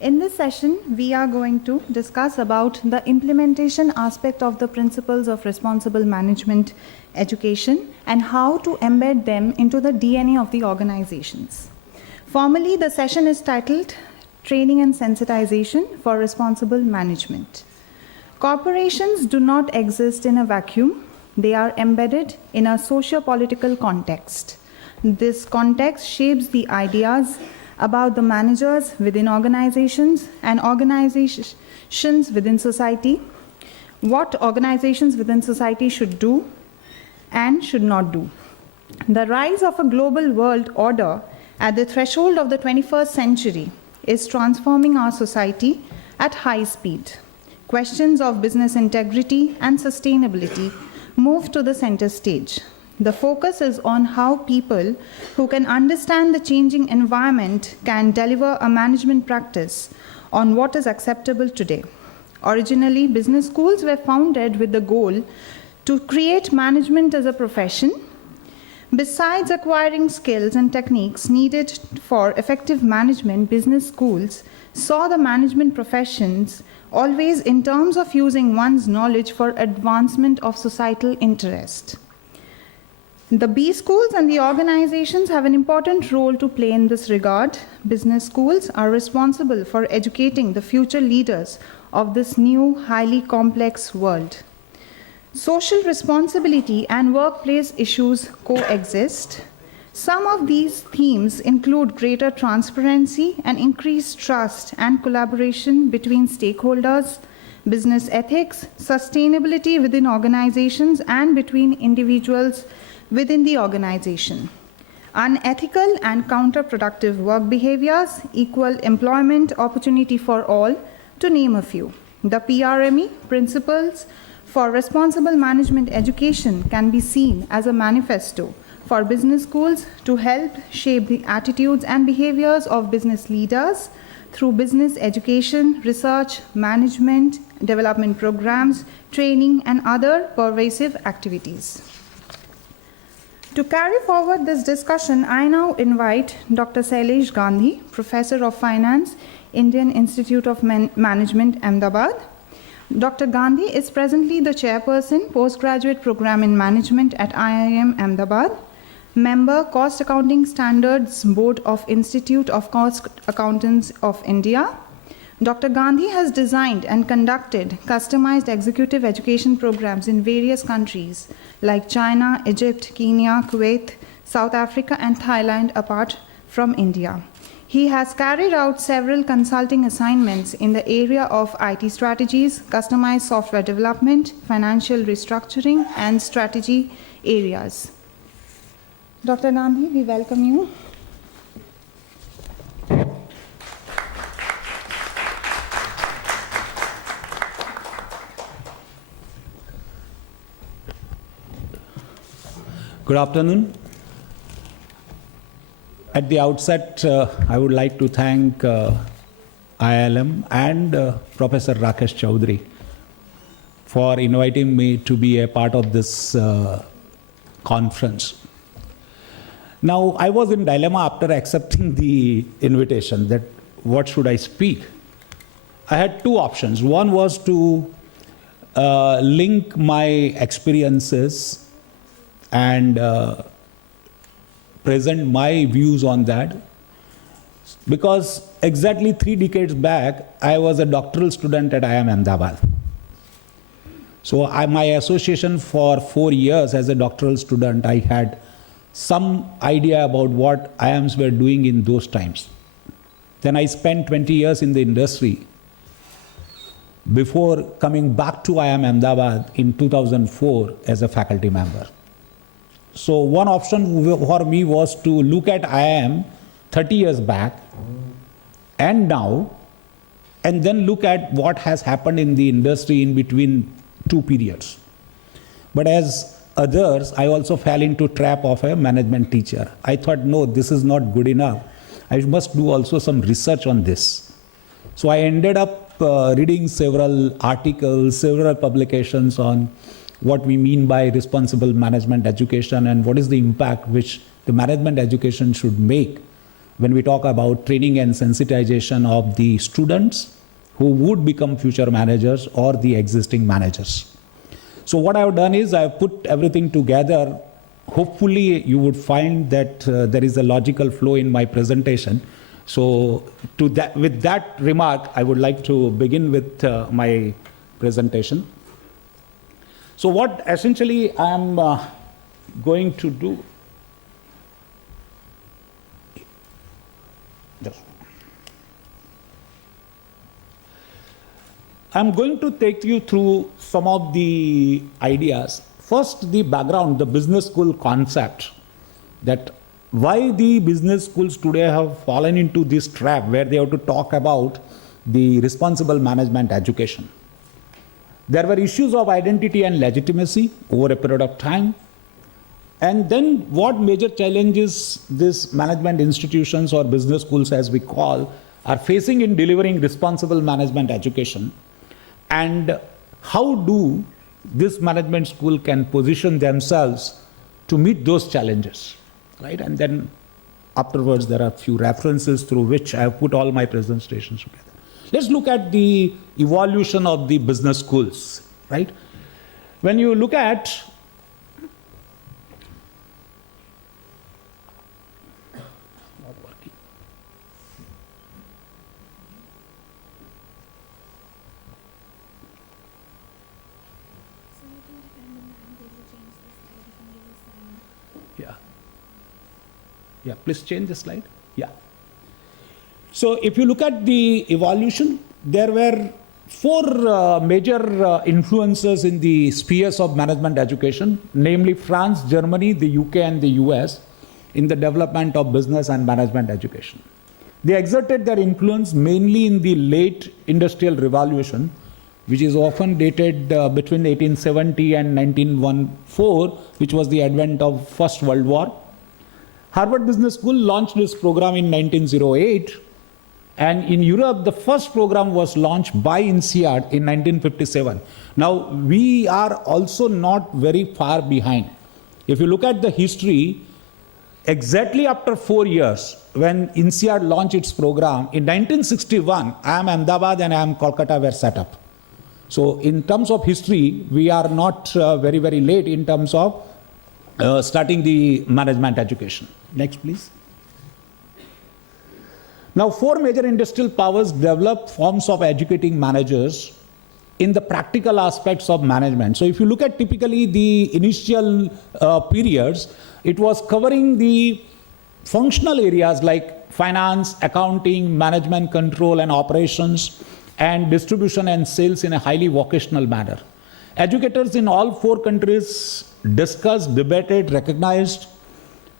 In this session, we are going to discuss about the implementation aspect of the principles of responsible management education and how to embed them into the DNA of the organizations. Formally, the session is titled Training and Sensitization for Responsible Management. Corporations do not exist in a vacuum. They are embedded in a socio-political context. This context shapes the ideas about the managers within organizations and organizations within society, what organizations within society should do and should not do. The rise of a global world order at the threshold of the 21st century is transforming our society at high speed. Questions of business integrity and sustainability move to the center stage. The focus is on how people who can understand the changing environment can deliver a management practice on what is acceptable today. Originally, business schools were founded with the goal to create management as a profession. Besides acquiring skills and techniques needed for effective management, business schools saw the management professions always in terms of using one's knowledge for advancement of societal interest. The B schools and the organizations have an important role to play in this regard. Business schools are responsible for educating the future leaders of this new, highly complex world. Social responsibility and workplace issues coexist. Some of these themes include greater transparency and increased trust and collaboration between stakeholders, business ethics, sustainability within organizations and between individuals within the organization, unethical and counterproductive work behaviors, equal employment opportunity for all, to name a few. The PRME, Principles for Responsible Management Education, can be seen as a manifesto for business schools to help shape the attitudes and behaviors of business leaders through business education, research, management, development programs, training, and other pervasive activities. To carry forward this discussion, I now invite Dr. Sailesh Gandhi, Professor of Finance, Indian Institute of Management, Ahmedabad. Dr. Gandhi is presently the Chairperson, Postgraduate Program in Management at IIM Ahmedabad, Member, Cost Accounting Standards Board of Institute of Cost Accountants of India. Dr. Gandhi has designed and conducted customized executive education programs in various countries like China, Egypt, Kenya, Kuwait, South Africa, and Thailand, apart from India. He has carried out several consulting assignments in the area of IT strategies, customized software development, financial restructuring, and strategy areas. Dr. Gandhi, we welcome you. Good afternoon. At the outset, I would like to thank IIM and Professor Rakesh Chaudhary for inviting me to be a part of this conference. Now, I was in dilemma after accepting the invitation that what should I speak? I had two options. One was to link my experiences and present my views on that, because exactly 3 decades back I was a doctoral student at IIM Ahmedabad. So my association for 4 years as a doctoral student, I had some idea about what IIMs were doing in those times. Then I spent 20 years in the industry before coming back to IIM Ahmedabad in 2004 as a faculty member. So one option for me was to look at IIM 30 years back and now, and then look at what has happened in the industry in between 2 periods. But as others, I also fell into trap of a management teacher. I thought, no, this is not good enough. I must do also some research on this. So I ended up reading several articles, several publications on what we mean by responsible management education and what is the impact which the management education should make when we talk about training and sensitization of the students who would become future managers or the existing managers. So what I've done is I've put everything together. Hopefully you would find that there is a logical flow in my presentation. So with that remark, I would like to begin with my presentation. So what essentially I'm going to do, I'm going to take you through some of the ideas. First, the background, the business school concept, that why the business schools today have fallen into this trap where they have to talk about the responsible management education. There were issues of identity and legitimacy over a period of time. And then what major challenges these management institutions or business schools, as we call, are facing in delivering responsible management education, and how do this management school can position themselves to meet those challenges, right? And then afterwards there are a few references through which I have put all my presentations together. Let's look at the evolution of the business schools, right? When you look at Yeah, please change the slide. Yeah. So if you look at the evolution, there were four major influences in the spheres of management education, namely France, Germany, the UK, and the US, in the development of business and management education. They exerted their influence mainly in the late Industrial Revolution, which is often dated between 1870 and 1914, which was the advent of First World War. Harvard Business School launched this program in 1908, and in Europe, the first program was launched by INSEAD in 1957. Now, we are also not very far behind. If you look at the history, exactly after 4 years, when INSEAD launched its program, in 1961, IIM Ahmedabad and IIM Kolkata were set up. So in terms of history, we are not very, very late in terms of starting the management education. Next, please. Now, four major industrial powers developed forms of educating managers in the practical aspects of management. So if you look at typically the initial periods, it was covering the functional areas like finance, accounting, management control and operations, and distribution and sales in a highly vocational manner. Educators in all four countries discussed, debated, recognized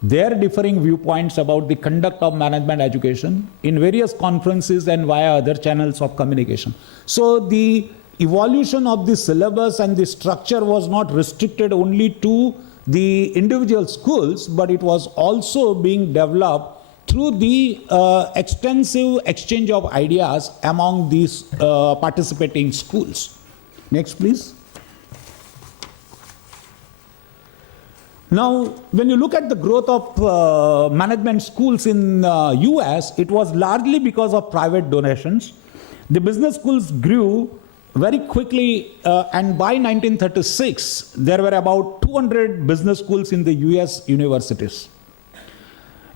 their differing viewpoints about the conduct of management education in various conferences and via other channels of communication. So the evolution of the syllabus and the structure was not restricted only to the individual schools, but it was also being developed through the extensive exchange of ideas among these participating schools. Next, please. Now, when you look at the growth of management schools in US, it was largely because of private donations. The business schools grew very quickly, and by 1936, there were about 200 business schools in the US universities.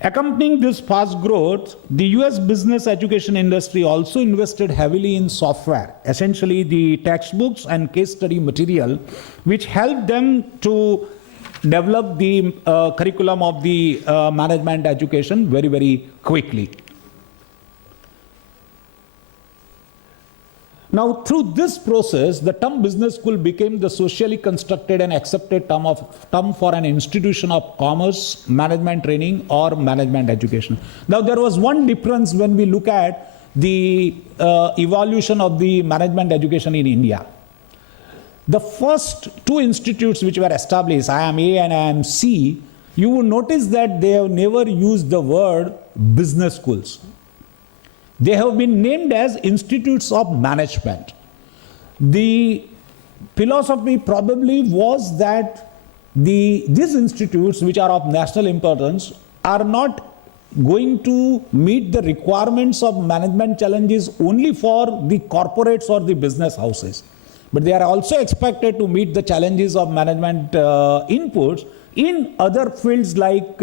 Accompanying this fast growth, the US business education industry also invested heavily in software, essentially the textbooks and case study material, which helped them to develop the curriculum of the management education very, very quickly. Now, through this process, the term business school became the socially constructed and accepted term for an institution of commerce, management training, or management education. Now, there was one difference when we look at the evolution of the management education in India. The first two institutes which were established, IIM A and IIM C, you will notice that they have never used the word business schools. They have been named as institutes of management. The philosophy probably was that these institutes, which are of national importance, are not going to meet the requirements of management challenges only for the corporates or the business houses, but they are also expected to meet the challenges of management inputs in other fields like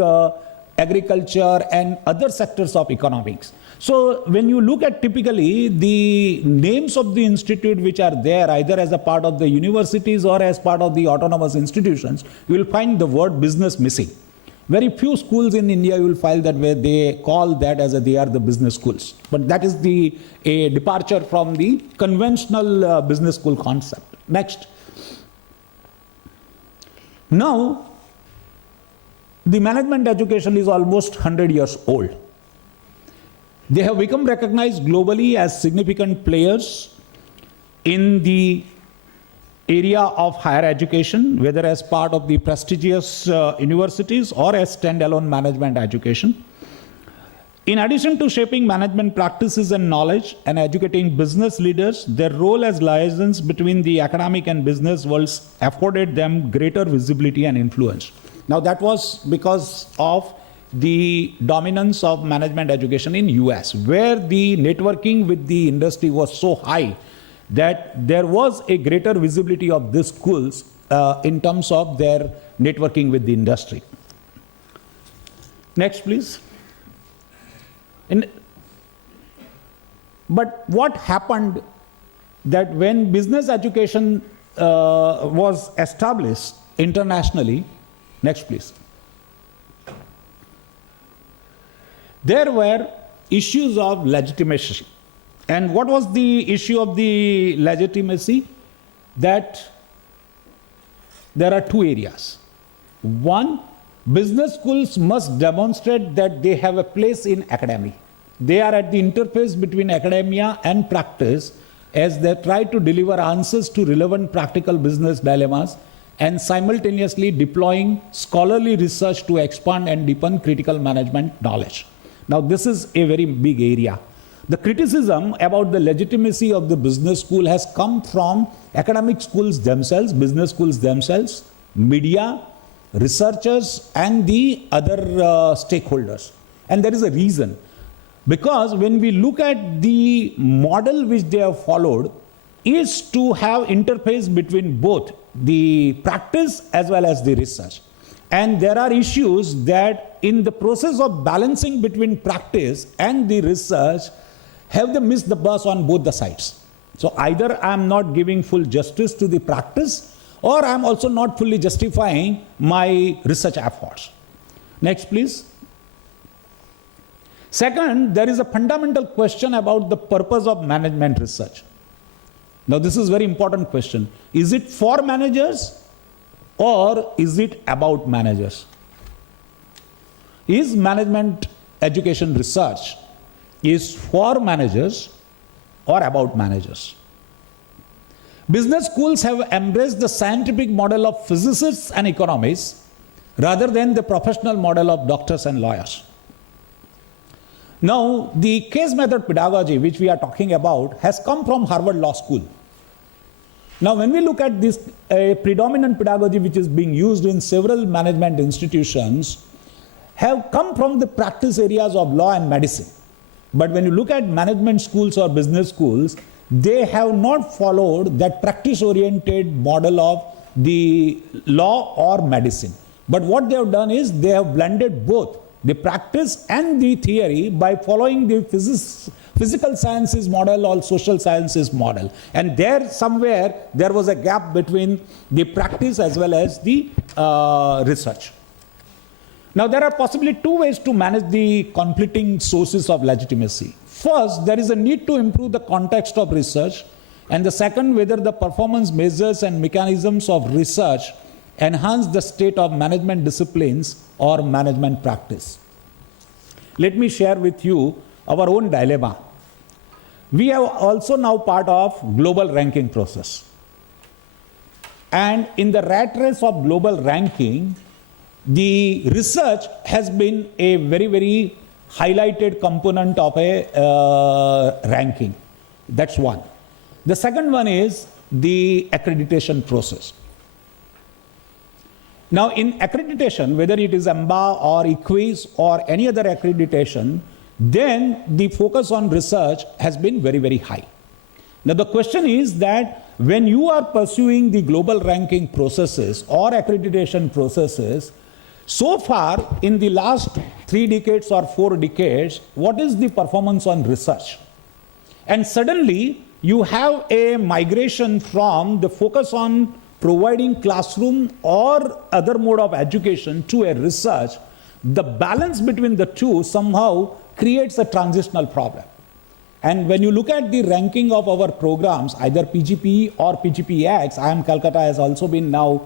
agriculture and other sectors of economics. So when you look at typically the names of the institute which are there either as a part of the universities or as part of the autonomous institutions, you will find the word business missing. Very few schools in India you will find that where they call that as they are the business schools. But that is a departure from the conventional business school concept. Next. Now, the management education is almost 100 years old. They have become recognized globally as significant players in the area of higher education, whether as part of the prestigious universities or as standalone management education. In addition to shaping management practices and knowledge and educating business leaders, their role as liaisons between the academic and business worlds afforded them greater visibility and influence. Now that was because of the dominance of management education in US, where the networking with the industry was so high that there was a greater visibility of these schools in terms of their networking with the industry. Next, please. But what happened that when business education was established internationally, next please, there were issues of legitimacy. And what was the issue of the legitimacy? That there are two areas. One, business schools must demonstrate that they have a place in academia. They are at the interface between academia and practice as they try to deliver answers to relevant practical business dilemmas and simultaneously deploying scholarly research to expand and deepen critical management knowledge. Now, this is a very big area. The criticism about the legitimacy of the business school has come from academic schools themselves, business schools themselves, media, researchers, and the other stakeholders. And there is a reason. Because when we look at the model which they have followed, is to have interface between both the practice as well as the research. And there are issues that in the process of balancing between practice and the research, have they missed the bus on both the sides. So either I am not giving full justice to the practice, or I am also not fully justifying my research efforts. Next, please. Second, there is a fundamental question about the purpose of management research. Now, this is a very important question. Is it for managers or is it about managers? Is management education research is for managers or about managers? Business schools have embraced the scientific model of physicists and economists rather than the professional model of doctors and lawyers. Now, the case method pedagogy which we are talking about has come from Harvard Law School. Now, when we look at this predominant pedagogy which is being used in several management institutions have come from the practice areas of law and medicine. But when you look at management schools or business schools, they have not followed that practice-oriented model of the law or medicine. But what they have done is they have blended both the practice and the theory by following the physical sciences model or social sciences model. And there somewhere there was a gap between the practice as well as the research. Now, there are possibly two ways to manage the conflicting sources of legitimacy. First, there is a need to improve the context of research, and the second, whether the performance measures and mechanisms of research enhance the state of management disciplines or management practice. Let me share with you our own dilemma. We are also now part of global ranking process. And in the rat race of global ranking, the research has been a very, very highlighted component of a ranking. That's one. The second one is the accreditation process. Now, in accreditation, whether it is EMBA or EQUIS or any other accreditation, then the focus on research has been very, very high. Now, the question is that when you are pursuing the global ranking processes or accreditation processes, so far in the last 3 decades or 4 decades, what is the performance on research? And suddenly, you have a migration from the focus on providing classroom or other mode of education to a research. The balance between the two somehow creates a transitional problem. And when you look at the ranking of our programs, either PGP or PGPX, IIM Calcutta has also been now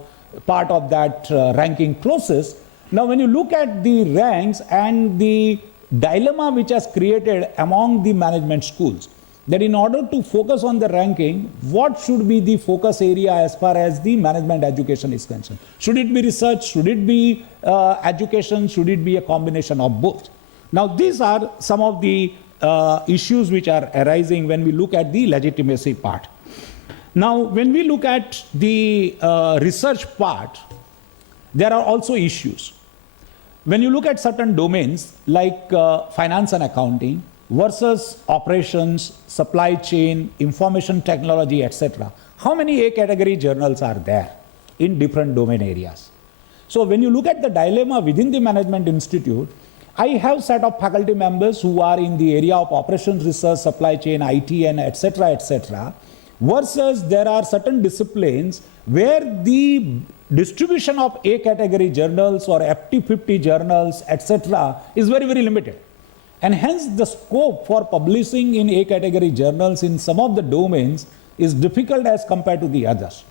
part of that ranking process. Now, when you look at the ranks and the dilemma which has created among the management schools, that in order to focus on the ranking, what should be the focus area as far as the management education is concerned? Should it be research? Should it be education? Should it be a combination of both? Now, these are some of the issues which are arising when we look at the legitimacy part. Now, when we look at the research part, there are also issues. When you look at certain domains like finance and accounting versus operations, supply chain, information technology, etc., how many A category journals are there in different domain areas? So when you look at the dilemma within the Management Institute, I have set of faculty members who are in the area of operations research, supply chain, IT, and etc., versus there are certain disciplines where the distribution of A category journals or FT50 journals, etc., is very, very limited. And hence the scope for publishing in A category journals in some of the domains is difficult as compared to the others.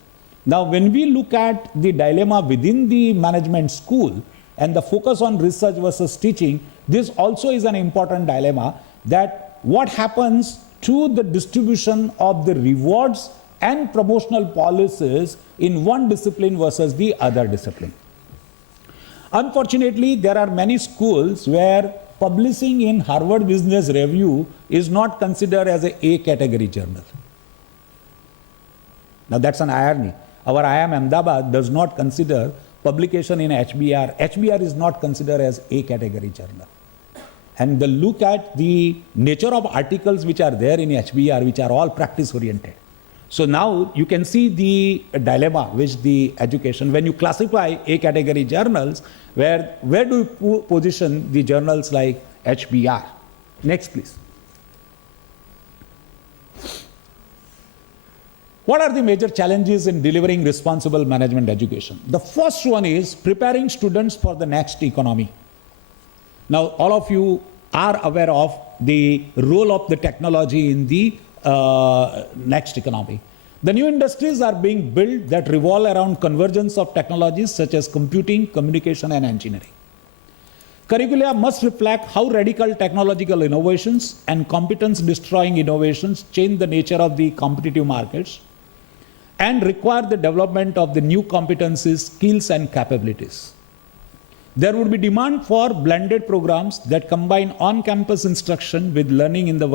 Now, when we look at the dilemma within the management school and the focus on research versus teaching, this also is an important dilemma, that what happens to the distribution of the rewards and promotional policies in one discipline versus the other discipline. Unfortunately, there are many schools where publishing in Harvard Business Review is not considered as an A category journal. Now, that's an irony. Our IIM Ahmedabad does not consider publication in HBR. HBR is not considered as A category journal. And the look at the nature of articles which are there in HBR, which are all practice oriented. So now you can see the dilemma which the education, when you classify A category journals, where do you position the journals like HBR? Next, please. What are the major challenges in delivering responsible management education? The first one is preparing students for the next economy. Now, all of you are aware of the role of the technology in the next economy. The new industries are being built that revolve around convergence of technologies such as computing, communication, and engineering. Curricula must reflect how radical technological innovations and competence-destroying innovations change the nature of the competitive markets and require the development of the new competencies, skills, and capabilities. There would be demand for blended programs that combine on-campus instruction with learning in the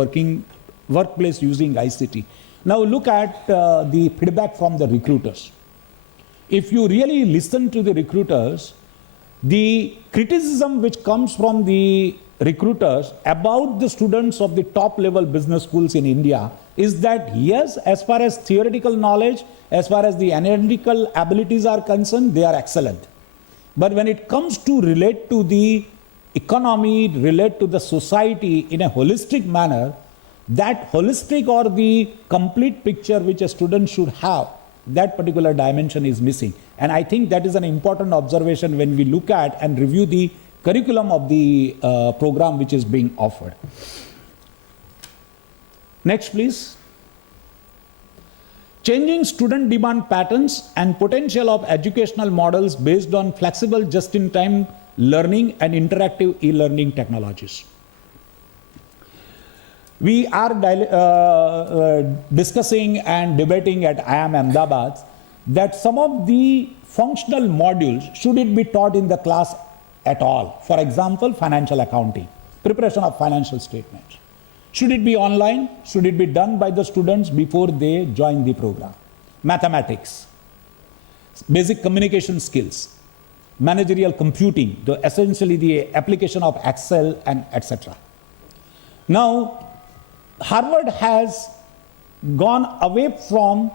workplace using ICT. Now look at the feedback from the recruiters. If you really listen to the recruiters, the criticism which comes from the recruiters about the students of the top level business schools in India is that yes, as far as theoretical knowledge, as far as the analytical abilities are concerned, they are excellent. But when it comes to relate to the economy, relate to the society in a holistic manner, that holistic or the complete picture which a student should have, that particular dimension is missing. And I think that is an important observation when we look at and review the curriculum of the program which is being offered. Next, please. Changing student demand patterns and potential of educational models based on flexible just-in-time learning and interactive e-learning technologies. We are discussing and debating at IIM Ahmedabad that some of the functional modules, should it be taught in the class at all? For example, financial accounting, preparation of financial statements. Should it be online? Should it be done by the students before they join the program? Mathematics, basic communication skills, managerial computing, essentially the application of Excel and etc. Now, Harvard has gone away from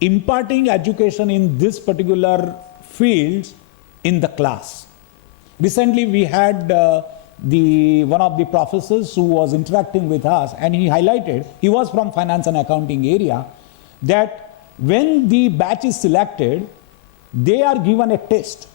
imparting education in this particular fields in the class. Recently, we had one of the professors who was interacting with us, and he highlighted, he was from finance and accounting area, that when the batch is selected, they are given a test.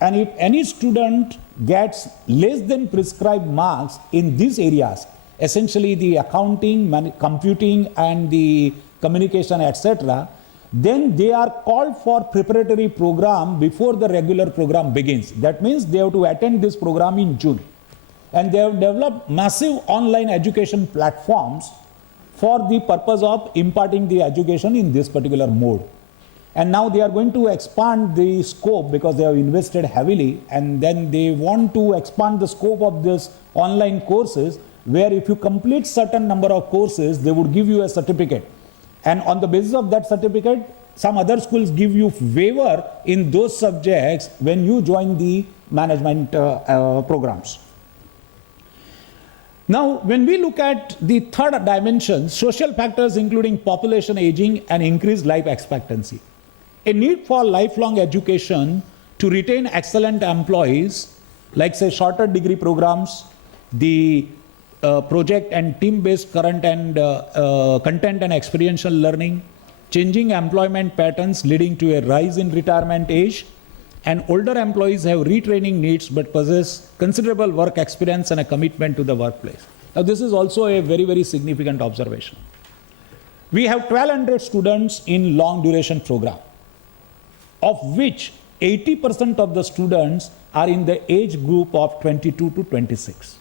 And if any student gets less than prescribed marks in these areas, essentially the accounting, computing, and the communication, etc., then they are called for preparatory program before the regular program begins. That means they have to attend this program in June. And they have developed massive online education platforms for the purpose of imparting the education in this particular mode. And now they are going to expand the scope because they have invested heavily, and then they want to expand the scope of this online courses, where if you complete certain number of courses, they would give you a certificate. And on the basis of that certificate, some other schools give you waiver in those subjects when you join the management programs. Now, when we look at the third dimension, social factors including population aging and increased life expectancy, a need for lifelong education to retain excellent employees, like say shorter degree programs, the project and team-based content and experiential learning, changing employment patterns leading to a rise in retirement age, and older employees have retraining needs but possess considerable work experience and a commitment to the workplace. Now, this is also a very, very significant observation. We have 1,200 students in long duration program, of which 80% of the students are in the age group of 22 to 26.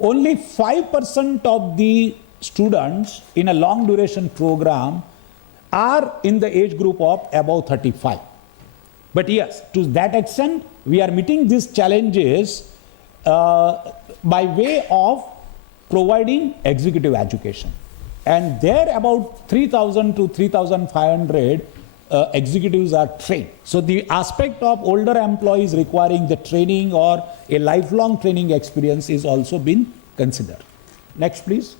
Only 5% of the students in a long duration program are in the age group of above 35. But yes, to that extent, we are meeting these challenges by way of providing executive education. And there about 3,000 to 3,500 executives are trained. So the aspect of older employees requiring the training or a lifelong training experience is also been considered. Next, please.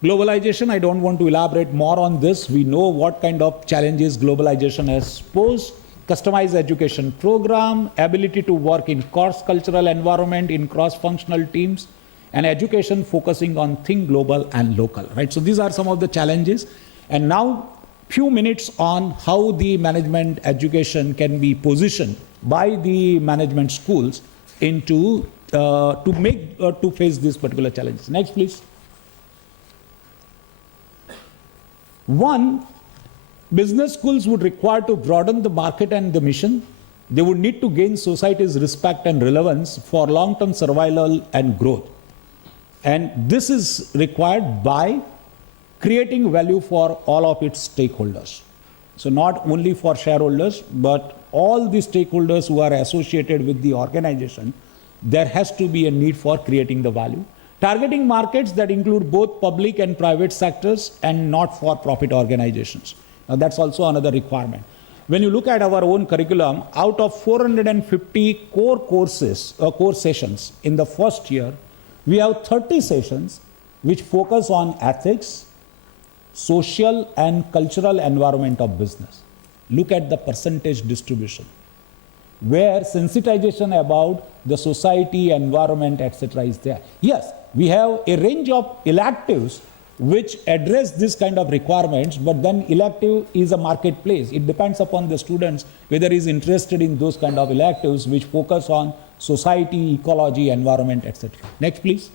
Globalization, I don't want to elaborate more on this. We know what kind of challenges globalization has posed. Customized education program, ability to work in cross-cultural environment, in cross-functional teams, and education focusing on think global and local, right? So these are some of the challenges. And now, few minutes on how the management education can be positioned by the management schools into to face these particular challenges. Next, please. One, business schools would require to broaden the market and the mission. They would need to gain society's respect and relevance for long-term survival and growth. And this is required by creating value for all of its stakeholders. So not only for shareholders, but all the stakeholders who are associated with the organization, there has to be a need for creating the value. Targeting markets that include both public and private sectors and not-for-profit organizations. Now that's also another requirement. When you look at our own curriculum, out of 450 core courses, core sessions in the first year, we have 30 sessions which focus on ethics, social and cultural environment of business. Look at the percentage distribution, where sensitization about the society, environment, etc. is there. Yes, we have a range of electives which address this kind of requirements, but then elective is a marketplace. It depends upon the students whether he is interested in those kind of electives which focus on society, ecology, environment, etc. Next, please.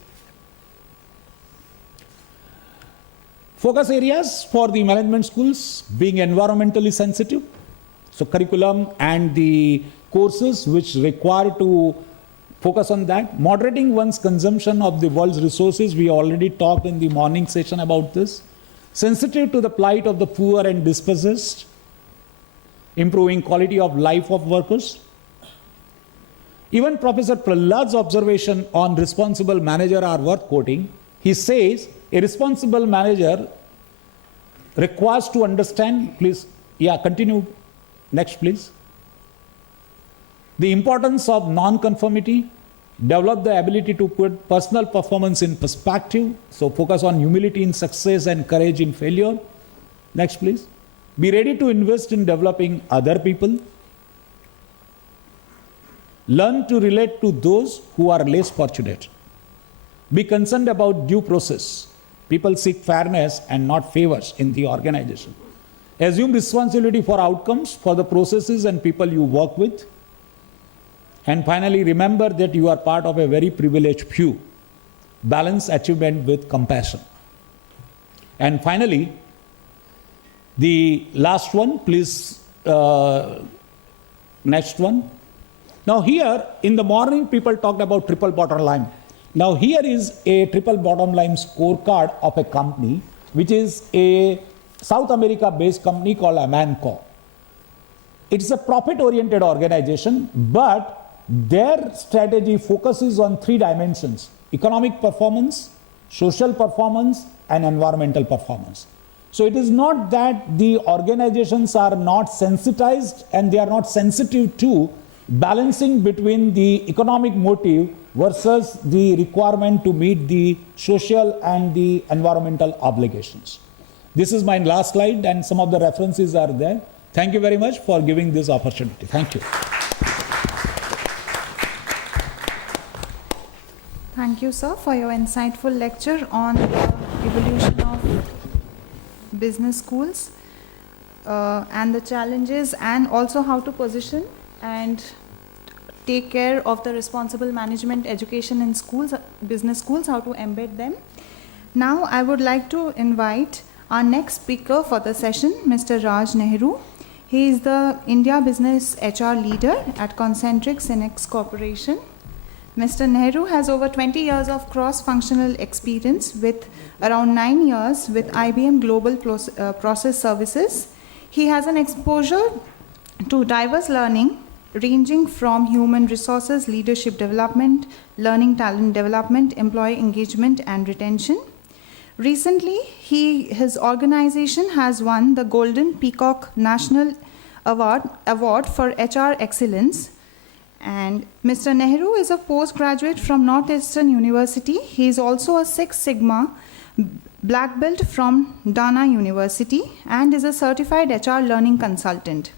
Focus areas for the management schools being environmentally sensitive. So curriculum and the courses which require to focus on that. Moderating one's consumption of the world's resources. We already talked in the morning session about this. Sensitive to the plight of the poor and dispossessed. Improving quality of life of workers. Even Professor Prahlad's observation on responsible manager are worth quoting. He says, a responsible manager requires to understand, please, yeah, continue. Next, please. The importance of non-conformity, develop the ability to put personal performance in perspective, so focus on humility in success and courage in failure. Next, please. Be ready to invest in developing other people. Learn to relate to those who are less fortunate. Be concerned about due process. People seek fairness and not favors in the organization. Assume responsibility for outcomes, for the processes and people you work with. And finally, remember that you are part of a very privileged few. Balance achievement with compassion. And finally, the last one, please, next one. Now here, in the morning, people talked about triple bottom line. Now here is a triple bottom line scorecard of a company, which is a South America-based company called Amanco. It's a profit-oriented organization, but their strategy focuses on 3 dimensions: economic performance, social performance, and environmental performance. So it is not that the organizations are not sensitized and they are not sensitive to balancing between the economic motive versus the requirement to meet the social and the environmental obligations. This is my last slide, and some of the references are there. Thank you very much for giving this opportunity. Thank you. Thank you, sir, for your insightful lecture on the evolution of business schools and the challenges, and also how to position and take care of the responsible management education in schools, business schools, how to embed them. Now I would like to invite our next speaker for the session, Mr. Raj Nehru. He is the India Business HR Leader at Concentric Cinex Corporation. Mr. Nehru has over 20 years of cross-functional experience, with around 9 years with IBM Global Process Services. He has an exposure to diverse learning ranging from human resources, leadership development, learning talent development, employee engagement and retention. Recently, his organization has won the Golden Peacock National Award for HR Excellence. And Mr. Nehru is a postgraduate from Northeastern University. He is also a Six Sigma Black Belt from Dana University and is a certified HR learning consultant.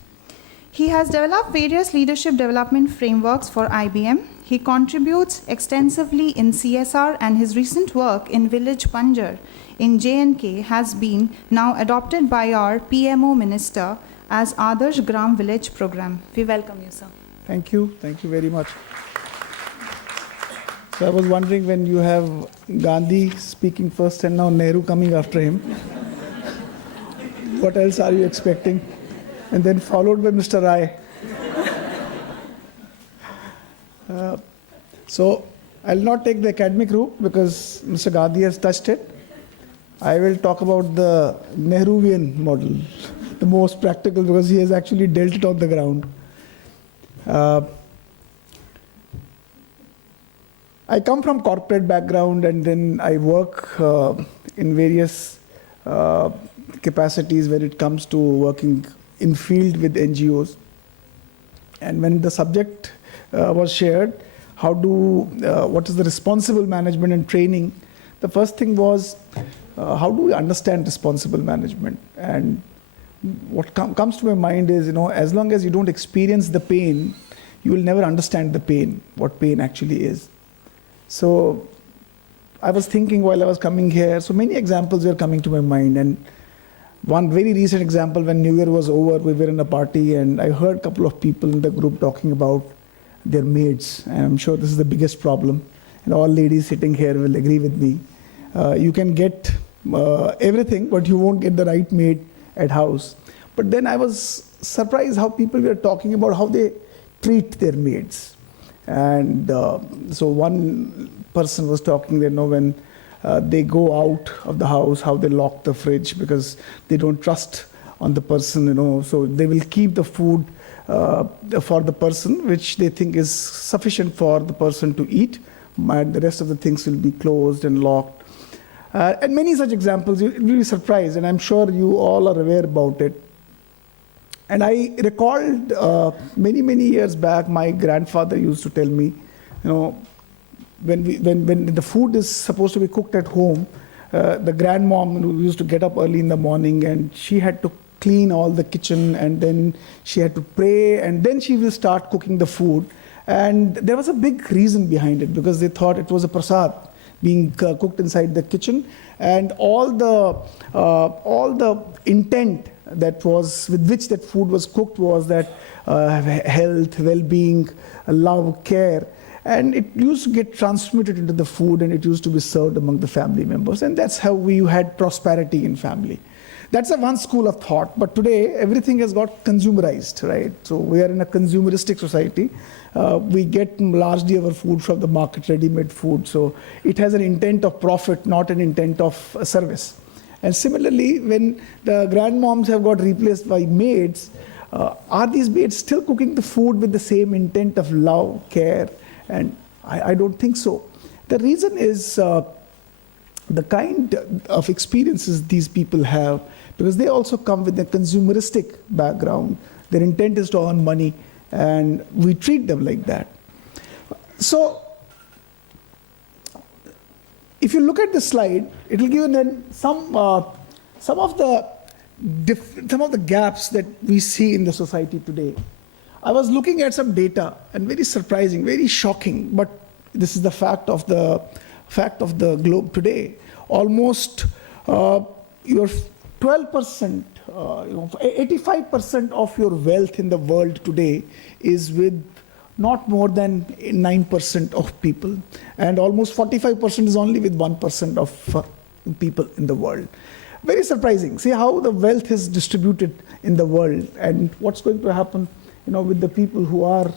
He has developed various leadership development frameworks for IBM. He contributes extensively in CSR, and his recent work in Village Panjar in J&K has been now adopted by our PMO Minister as Adarsh Gram Village Program. We welcome you, sir. Thank you very much. So I was wondering, when you have Gandhi speaking first and now Nehru coming after him, what else are you expecting? And then followed by Mr. Rai. So I'll not take the academic route because Mr. Gandhi has touched it. I will talk about the Nehruvian model, the most practical, because he has actually dealt it on the ground. I come from corporate background, and then I work in various capacities when it comes to working in field with NGOs. And when the subject was shared, what is the responsible management and training, the first thing was, how do we understand responsible management? And what comes to my mind is, as long as you don't experience the pain, you will never understand the pain, what pain actually is. So I was thinking while I was coming here, so many examples were coming to my mind. And one very recent example, when New Year was over, we were in a party, and I heard a couple of people in the group talking about their maids. And I'm sure this is the biggest problem. And all ladies sitting here will agree with me. You can get everything, but you won't get the right maid at house. But then I was surprised how people were talking about how they treat their maids. And so one person was talking, when they go out of the house, how they lock the fridge because they don't trust on the person, so they will keep the food for the person, which they think is sufficient for the person to eat, and the rest of the things will be closed and locked. And many such examples. You will be surprised, and I'm sure you all are aware about it. And I recalled many years back, my grandfather used to tell me, when the food is supposed to be cooked at home, the grandmom who used to get up early in the morning and she had to clean all the kitchen and then she had to pray and then she will start cooking the food. And there was a big reason behind it because they thought it was a prasad being cooked inside the kitchen, and all the intent that was with which that food was cooked was that health, well-being, love, care. And it used to get transmitted into the food and it used to be served among the family members. And that's how we had prosperity in family. That's one school of thought. But today, everything has got consumerized, right? So we are in a consumeristic society. We get largely our food from the market, ready-made food. So it has an intent of profit, not an intent of service. And similarly, when the grandmoms have got replaced by maids, are these maids still cooking the food with the same intent of love, care? And I don't think so. The reason is the kind of experiences these people have, because they also come with a consumeristic background. Their intent is to earn money, and we treat them like that. So, if you look at the slide, it will give you some of the gaps that we see in the society today. I was looking at some data, and very surprising, very shocking, but this is the fact of the globe today. Almost your 12%, 85% of your wealth in the world today is with not more than 9% of people, and almost 45% is only with 1% of people in the world. Very surprising. See how the wealth is distributed in the world, and what's going to happen, with the people who are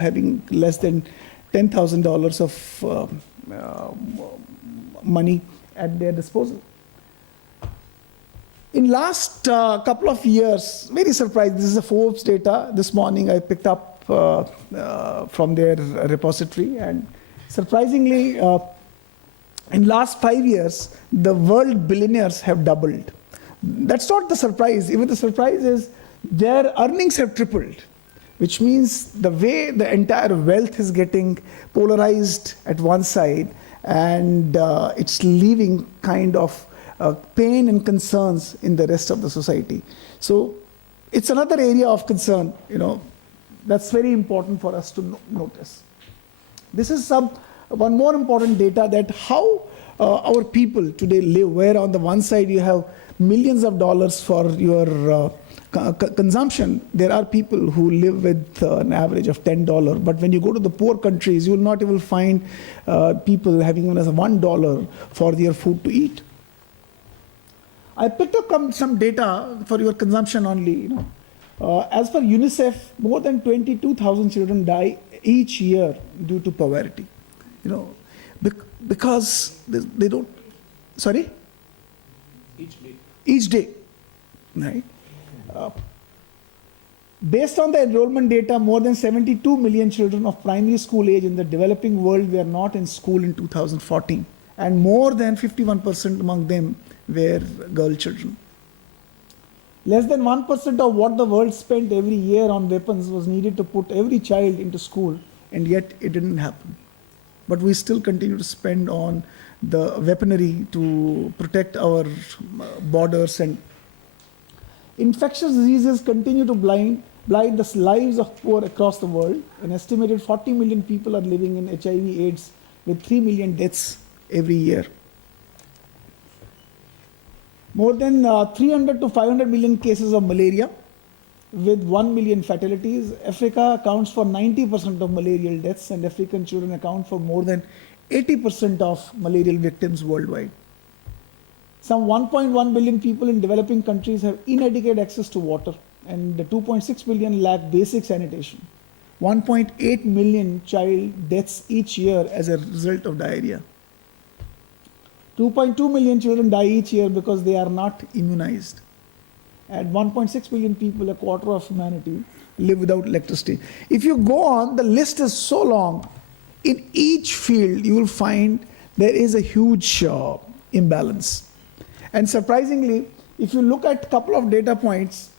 having less than $10,000 of money at their disposal. In last couple of years, very surprised, this is a Forbes data. This morning I picked up from their repository, and surprisingly, in last 5 years, the world billionaires have doubled. That's not the surprise. Even the surprise is their earnings have tripled, which means the way the entire wealth is getting polarized at one side, and it's leaving kind of pain and concerns in the rest of the society. So it's another area of concern, that's very important for us to notice. This is one more important data that how our people today live, where on the one side you have millions of dollars for your consumption. There are people who live with an average of $10, but when you go to the poor countries, you will not even find people having even as $1 for their food to eat. I picked up some data for your consumption only. As per UNICEF, more than 22,000 children die each year due to poverty. Because they don't. Sorry? Each day. Right? Based on the enrollment data, more than 72 million children of primary school age in the developing world were not in school in 2014, and more than 51% among them were girl children. Less than 1% of what the world spent every year on weapons was needed to put every child into school, and yet it didn't happen. But we still continue to spend on the weaponry to protect our borders, and infectious diseases continue to blight the lives of poor across the world. An estimated 40 million people are living in HIV/AIDS, with 3 million deaths every year. More than 300 to 500 million cases of malaria, with 1 million fatalities. Africa accounts for 90% of malarial deaths, and African children account for more than 80% of malarial victims worldwide. Some 1.1 billion people in developing countries have inadequate access to water, and 2.6 billion lack basic sanitation. 1.8 million child deaths each year as a result of diarrhea. 2.2 million children die each year because they are not immunized. And 1.6 billion people, a quarter of humanity, live without electricity. If you go on, the list is so long. In each field, you will find there is a huge imbalance. And surprisingly, if you look at a couple of data points,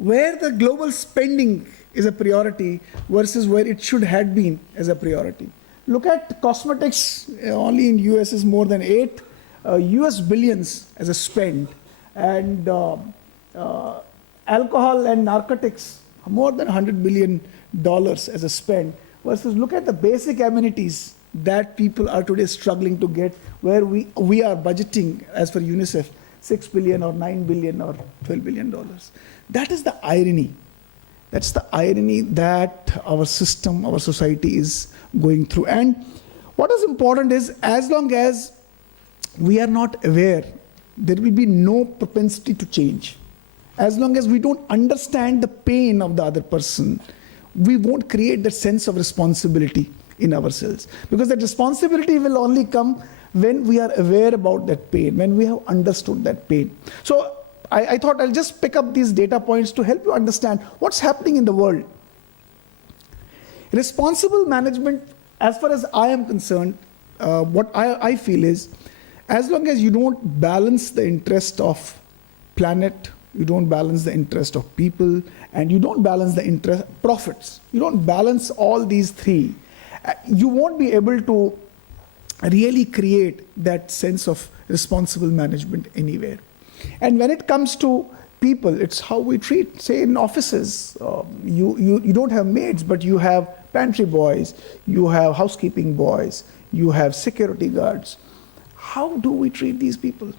where the global spending is a priority versus where it should have been as a priority. Look at cosmetics, only in US is more than 8 US billions as a spend, and alcohol and narcotics, more than $100 billion as a spend, versus look at the basic amenities that people are today struggling to get, where we are budgeting, as for UNICEF, $6 billion or $9 billion or $12 billion. That is the irony. That's the irony that our system, our society is going through. And what is important is, as long as we are not aware, there will be no propensity to change. As long as we don't understand the pain of the other person, we won't create that sense of responsibility in ourselves. Because that responsibility will only come when we are aware about that pain, when we have understood that pain. So I thought I'll just pick up these data points to help you understand what's happening in the world. Responsible management, as far as I am concerned, what I feel is, as long as you don't balance the interest of planet, you don't balance the interest of people, and you don't balance the interest profits, you don't balance all these three, you won't be able to really create that sense of responsible management anywhere. And when it comes to people, it's how we treat, say in offices, you don't have maids, but you have pantry boys, you have housekeeping boys, you have security guards. How do we treat these people?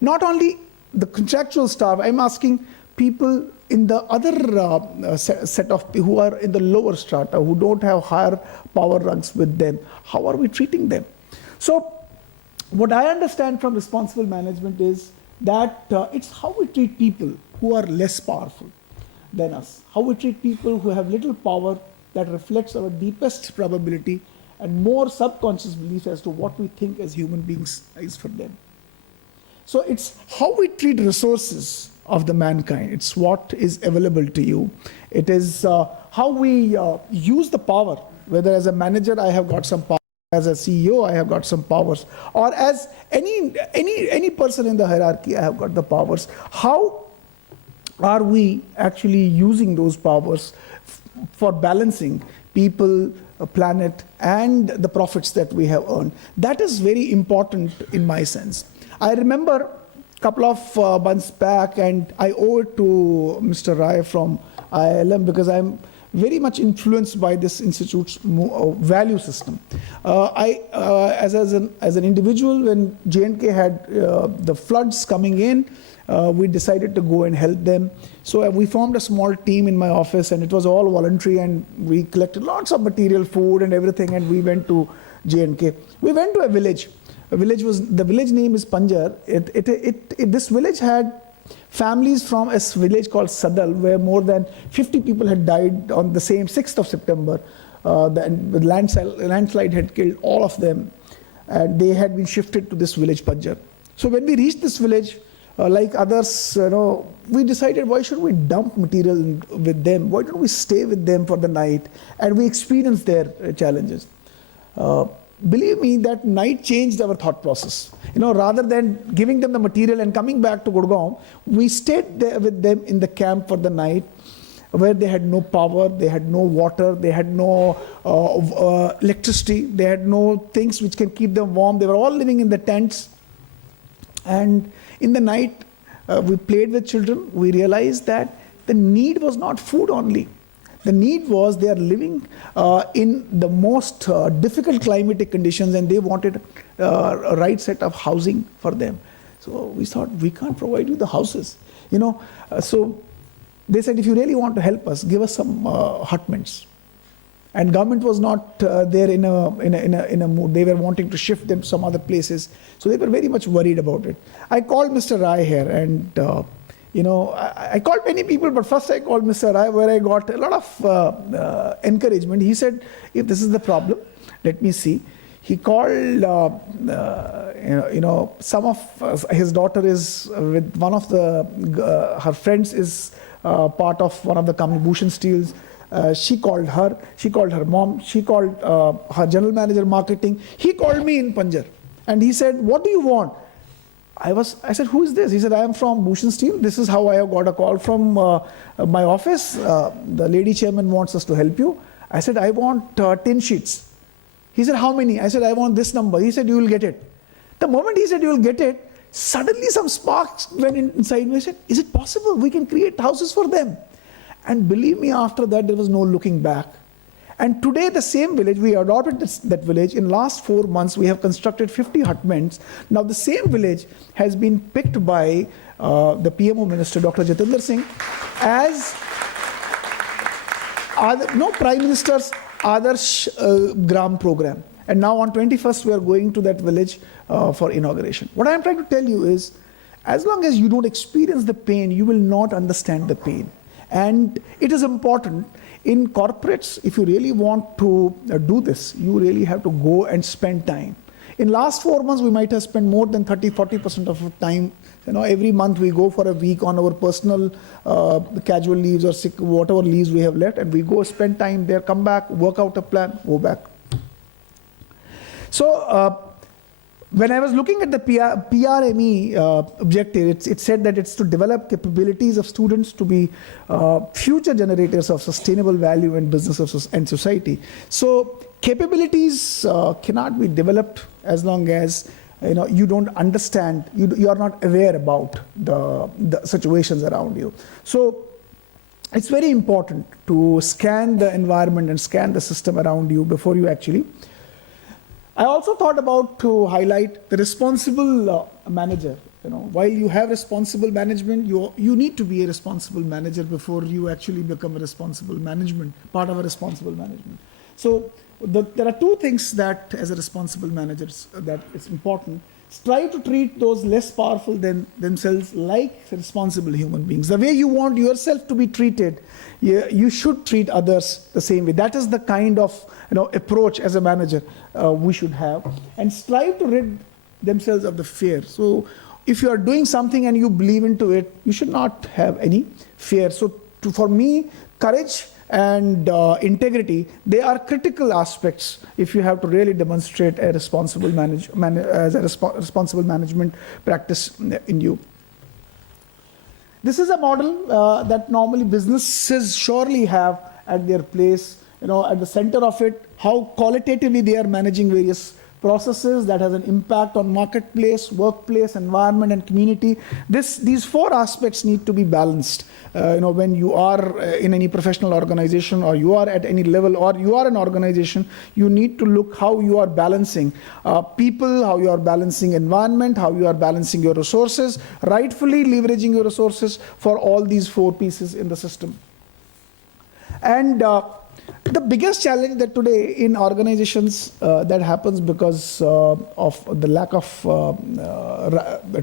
Not only the contractual staff, I'm asking people in the other set of people who are in the lower strata, who don't have higher power rungs with them. How are we treating them? So what I understand from responsible management is that it's how we treat people who are less powerful than us, how we treat people who have little power, that reflects our deepest probability and more subconscious beliefs as to what we think as human beings is for them. So it's how we treat resources of the mankind. It's what is available to you. It is how we use the power, whether as a manager I have got some power, as a CEO I have got some powers, or as any person in the hierarchy I have got the powers. How are we actually using those powers for balancing people, planet, and the profits that we have earned? That is very important in my sense. I remember a couple of months back, and I owe it to Mr. Rai from IILM, because I'm very much influenced by this institute's value system. As an individual, when J&K had the floods coming in, we decided to go and help them. So we formed a small team in my office, and it was all voluntary, and we collected lots of material, food and everything, and we went to J&K. We went to a village. The village name is Panjar. This village had families from a village called Sadal, where more than 50 people had died on the same 6th of September. The landslide had killed all of them, and they had been shifted to this village, Panjar. So when we reached this village, like others, we decided, why should we dump material with them? Why don't we stay with them for the night? And we experienced their challenges. Believe me, that night changed our thought process. Rather than giving them the material and coming back to Gurgaon, we stayed there with them in the camp for the night, where they had no power, they had no water, they had no electricity, they had no things which can keep them warm. They were all living in the tents. And in the night, we played with children. We realized that the need was not food only. The need was they are living in the most difficult climatic conditions, and they wanted a right set of housing for them. So we thought, we can't provide you the houses. So they said, if you really want to help us, give us some hutments. And government was not there in a mood. They were wanting to shift them to some other places. So they were very much worried about it. I called Mr. Rai here, and I called many people, but first I called Mr. Rai, where I got a lot of encouragement. He said, if this is the problem, let me see. He called, some of his daughter is with one of her friends is part of one of the company, Bhushan Steels. She called her mom, she called her general manager marketing. He called me in Panjar, and he said, what do you want? I said, who is this? He said, I am from Bhushan Steel. This is how I have got a call from my office. The lady chairman wants us to help you. I said, I want 10 sheets. He said, how many? I said, I want this number. He said, you will get it. The moment he said, you will get it, suddenly some sparks went inside me. I said, is it possible? We can create houses for them. And believe me, after that, there was no looking back. And today, the same village, we adopted that village. In last 4 months, we have constructed 50 hutments. Now, the same village has been picked by the PMO Minister, Dr. Jitendra Singh, as Prime Minister's Adarsh Gram program. And now on 21st, we are going to that village for inauguration. What I am trying to tell you is, as long as you don't experience the pain, you will not understand the pain. And it is important. In corporates, if you really want to do this, you really have to go and spend time. In last 4 months, we might have spent more than 30-40% of our time. Every month we go for a week on our personal casual leaves or sick, whatever leaves we have left, and we go spend time there, come back, work out a plan, go back. So when I was looking at the PRME objective, it said that it's to develop capabilities of students to be future generators of sustainable value in business and society. So capabilities cannot be developed as long as you don't understand, you are not aware about the situations around you. So it's very important to scan the environment and scan the system around you before you actually. I also thought about to highlight the responsible manager. While you have responsible management, you need to be a responsible manager before you actually become a responsible management, part of a responsible management. So there are two things that as a responsible manager that it's important. Strive to treat those less powerful than themselves like responsible human beings. The way you want yourself to be treated, you should treat others the same way. That is the kind of approach as a manager we should have. And strive to rid themselves of the fear. So if you are doing something and you believe into it, you should not have any fear. So for me, courage and integrity, they are critical aspects if you have to really demonstrate a responsible responsible management practice in you. This is a model that normally businesses surely have at their place, at the center of it, how qualitatively they are managing various processes that has an impact on marketplace, workplace, environment, and community. These four aspects need to be balanced. When you are in any professional organization, or you are at any level, or you are an organization, you need to look how you are balancing people, how you are balancing environment, how you are balancing your resources, rightfully leveraging your resources for all these four pieces in the system. And the biggest challenge that today in organizations that happens because of the lack of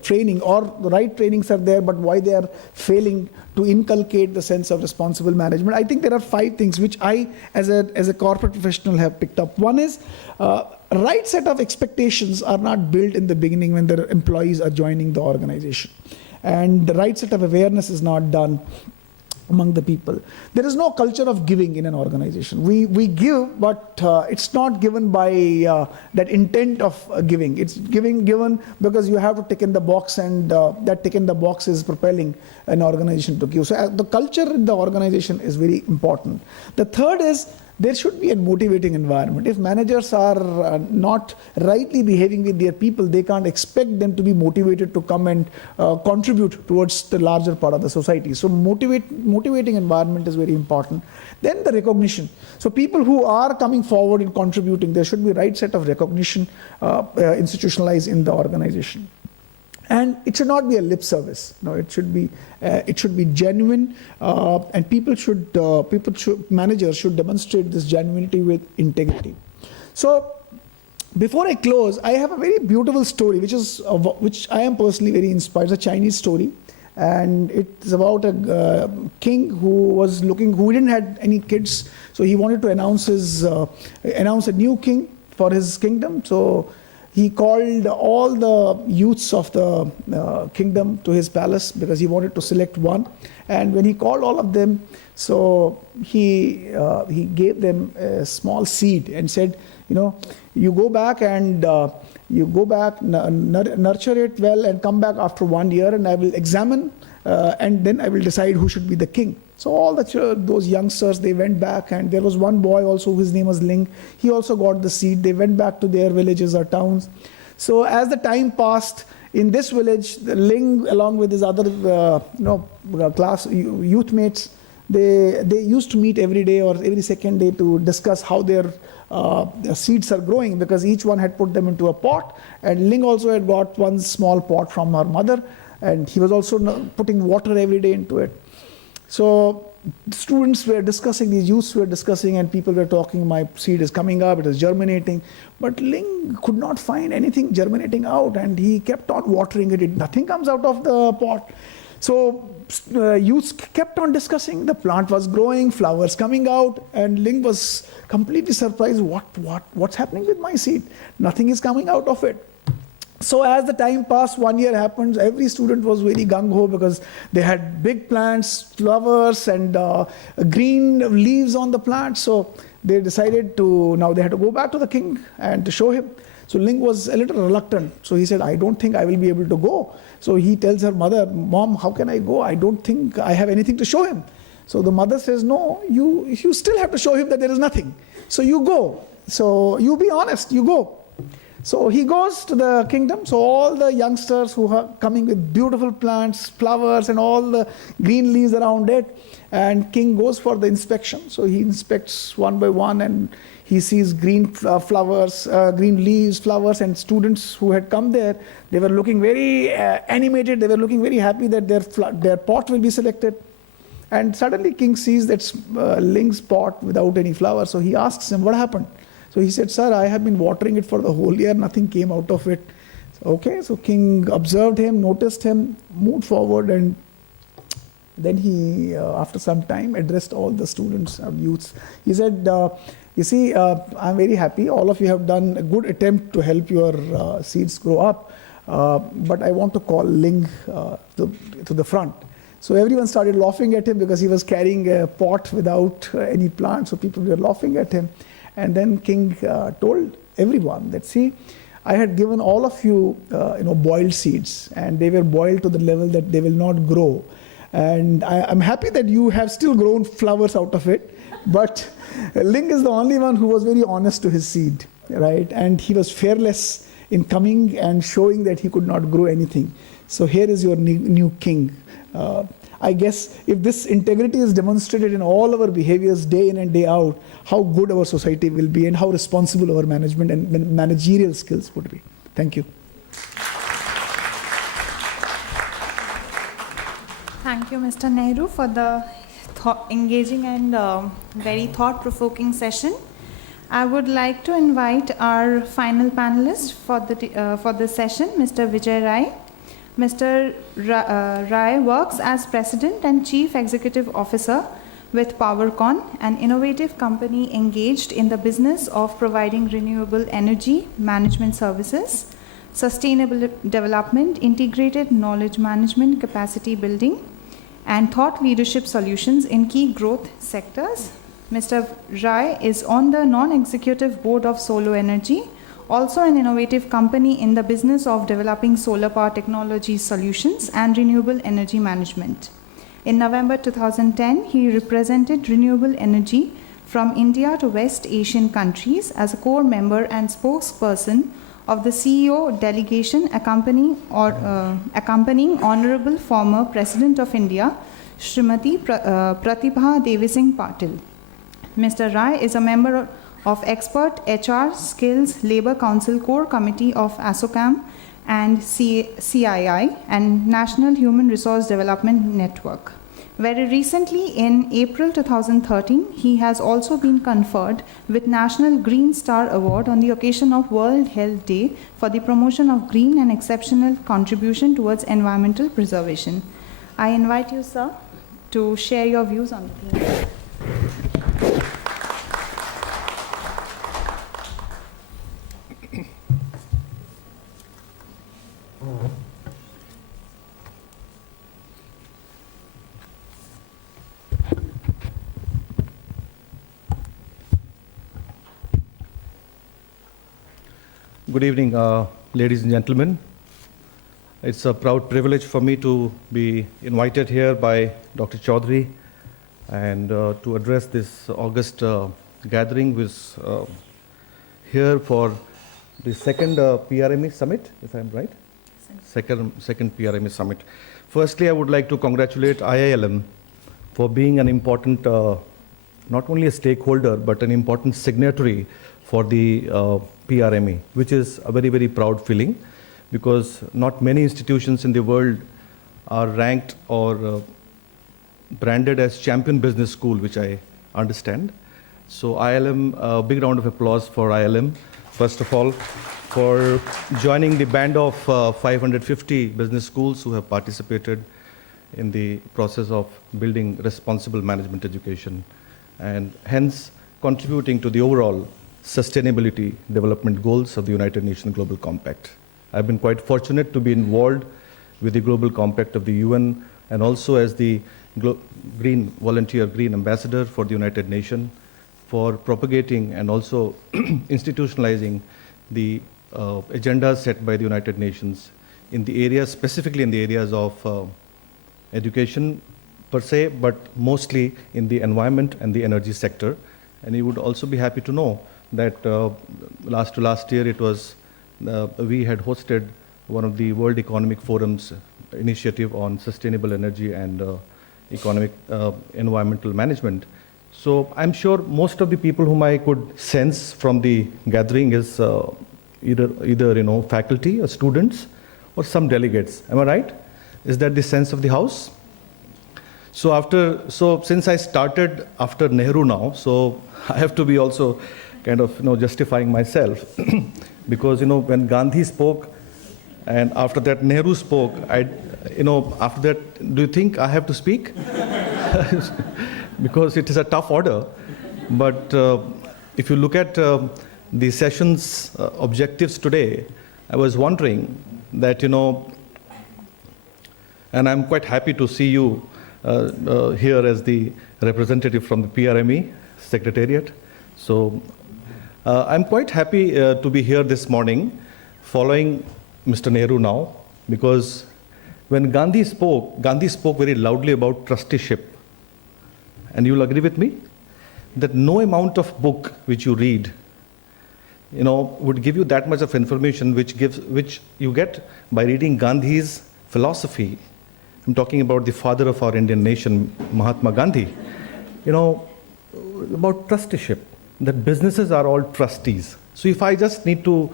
training, or the right trainings are there, but why they are failing to inculcate the sense of responsible management. I think there are 5 things which I, as a corporate professional, have picked up. One is right set of expectations are not built in the beginning when the employees are joining the organization, and the right set of awareness is not done among the people. There is no culture of giving in an organization. We give, but it's not given by that intent of giving. It's given because you have to tick in the box, and that tick in the box is propelling an organization to give. So the culture in the organization is very important. The third is there should be a motivating environment. If managers are not rightly behaving with their people, they can't expect them to be motivated to come and contribute towards the larger part of the society. So motivating environment is very important. Then the recognition. So people who are coming forward and contributing, there should be right set of recognition institutionalized in the organization. And it should not be a lip service. No, it should be genuine, and managers should demonstrate this genuinity with integrity. So, before I close, I have a very beautiful story, which I am personally very inspired. It's a Chinese story, and it's about a king who didn't have any kids, so he wanted to announce a new king for his kingdom. So he called all the youths of the kingdom to his palace because he wanted to select one. And when he called all of them, so he gave them a small seed and said, you go back and nurture it well and come back after 1 year and I will examine and then I will decide who should be the king. So all those youngsters, they went back, and there was one boy also, his name was Ling. He also got the seed. They went back to their villages or towns. So as the time passed, in this village, the Ling, along with his other class youth mates, they used to meet every day or every second day to discuss how their seeds are growing, because each one had put them into a pot, and Ling also had got one small pot from her mother, and he was also putting water every day into it. So students were discussing, these youths were discussing, and people were talking, my seed is coming up, it is germinating. But Ling could not find anything germinating out, and he kept on watering it. Nothing comes out of the pot. So youths kept on discussing. The plant was growing, flowers coming out, and Ling was completely surprised. What's happening with my seed? Nothing is coming out of it. So as the time passed, 1 year happened, every student was very gung-ho because they had big plants, flowers, and green leaves on the plants. So they decided now they had to go back to the king and to show him. So Ling was a little reluctant. So he said, I don't think I will be able to go. So he tells her mother, Mom, how can I go? I don't think I have anything to show him. So the mother says, no, you still have to show him that there is nothing. So you go. So you be honest, you go. So he goes to the kingdom. So all the youngsters who are coming with beautiful plants, flowers, and all the green leaves around it, and king goes for the inspection. So he inspects one by one, and he sees green flowers, green leaves, flowers, and students who had come there, they were looking very animated. They were looking very happy that their pot will be selected. And suddenly king sees that Ling's pot without any flowers. So he asks him, what happened? So he said, sir, I have been watering it for the whole year, nothing came out of it. Okay, so king observed him, noticed him, moved forward, and then he, after some time, addressed all the students and youths. He said, you see, I'm very happy. All of you have done a good attempt to help your seeds grow up, but I want to call Ling to the front. So everyone started laughing at him because he was carrying a pot without any plant, so people were laughing at him. And then king told everyone that, see, I had given all of you, boiled seeds, and they were boiled to the level that they will not grow. And I'm happy that you have still grown flowers out of it, but Ling is the only one who was very honest to his seed, right? And he was fearless in coming and showing that he could not grow anything. So here is your new king. I guess if this integrity is demonstrated in all our behaviors day in and day out, how good our society will be and how responsible our management and managerial skills would be. Thank you. Thank you, Mr. Nehru, for the engaging and very thought-provoking session. I would like to invite our final panelist for the session, Mr. Vijay Rai. Mr. Rai works as President and Chief Executive Officer with PowerCon, an innovative company engaged in the business of providing renewable energy management services, sustainable development, integrated knowledge management, capacity building, and thought leadership solutions in key growth sectors. Mr. Rai is on the non-executive board of Solo Energy, also an innovative company in the business of developing solar power technology solutions and renewable energy management. In November 2010, he represented renewable energy from India to West Asian countries as a core member and spokesperson of the CEO delegation accompanying Honorable former President of India, Srimati Pratibha Devi Singh Patil. Mr. Rai is a member of Expert HR Skills Labour Council Core Committee of ASSOCHAM and CII and National Human Resource Development Network. Very recently, in April 2013, he has also been conferred with National Green Star Award on the occasion of World Health Day for the promotion of green and exceptional contribution towards environmental preservation. I invite you, sir, to share your views on the theme. Good evening, ladies and gentlemen. It's a proud privilege for me to be invited here by Dr. Chaudhary and to address this August gathering, which is here for the second PRME summit, if I'm right? Second PRME summit. Firstly, I would like to congratulate IILM for being an important, not only a stakeholder, but an important signatory for the PRME, which is a very, very proud feeling, because not many institutions in the world are ranked or branded as champion business school, which I understand. So IILM, a big round of applause for IILM, first of all, for joining the band of 550 business schools who have participated in the process of building responsible management education, and hence contributing to the overall sustainability development goals of the United Nations Global Compact. I've been quite fortunate to be involved with the Global Compact of the UN and also as the Green Volunteer, Green Ambassador for the United Nations for propagating and also institutionalizing the agendas set by the United Nations in the areas, specifically in the areas of education per se, but mostly in the environment and the energy sector. And you would also be happy to know that last year it was, we had hosted one of the World Economic Forum's initiative on sustainable energy and economic environmental management. So I'm sure most of the people whom I could sense from the gathering is either faculty or students or some delegates. Am I right? Is that the sense of the house? So since I started after Nehru now, so I have to be also kind of justifying myself because when Gandhi spoke and after that Nehru spoke, after that, do you think I have to speak? Because it is a tough order. But if you look at the session's objectives today, I was wondering that, and I'm quite happy to see you here as the representative from the PRME Secretariat. So I'm quite happy to be here this morning following Mr. Nehru now, because when Gandhi spoke very loudly about trusteeship. And you'll agree with me that no amount of book which you read would give you that much of information which you get by reading Gandhi's philosophy. I'm talking about the father of our Indian nation, Mahatma Gandhi, about trusteeship, that businesses are all trustees. So if I just need to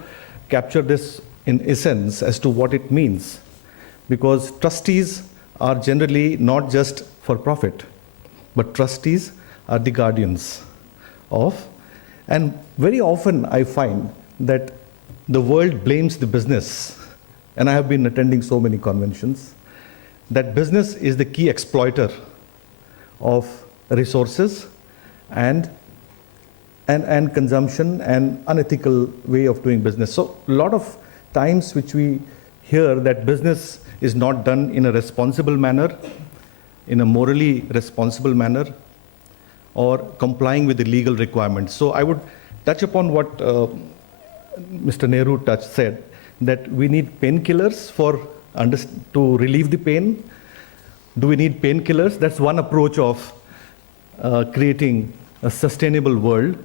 capture this in essence as to what it means, because trustees are generally not just for profit, but trustees are the guardians of, and very often I find that the world blames the business, and I have been attending so many conventions, that business is the key exploiter of resources and consumption and unethical way of doing business. So a lot of times which we hear that business is not done in a responsible manner, in a morally responsible manner, or complying with the legal requirements. So I would touch upon what Mr. Nehru said, that we need painkillers to relieve the pain. Do we need painkillers? That's one approach of creating a sustainable world.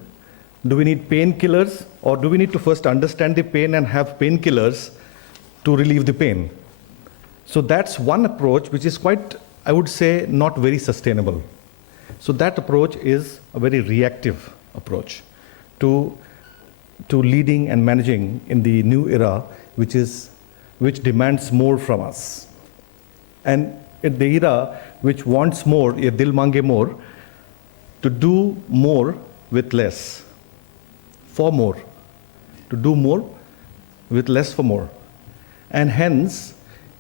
Do we need painkillers, or do we need to first understand the pain and have painkillers to relieve the pain? So that's one approach which is quite, I would say, not very sustainable. So that approach is a very reactive approach to leading and managing in the new era, which demands more from us. And in the era which wants more, ye dil mange more, to do more with less, for more, to do more with less for more. And hence,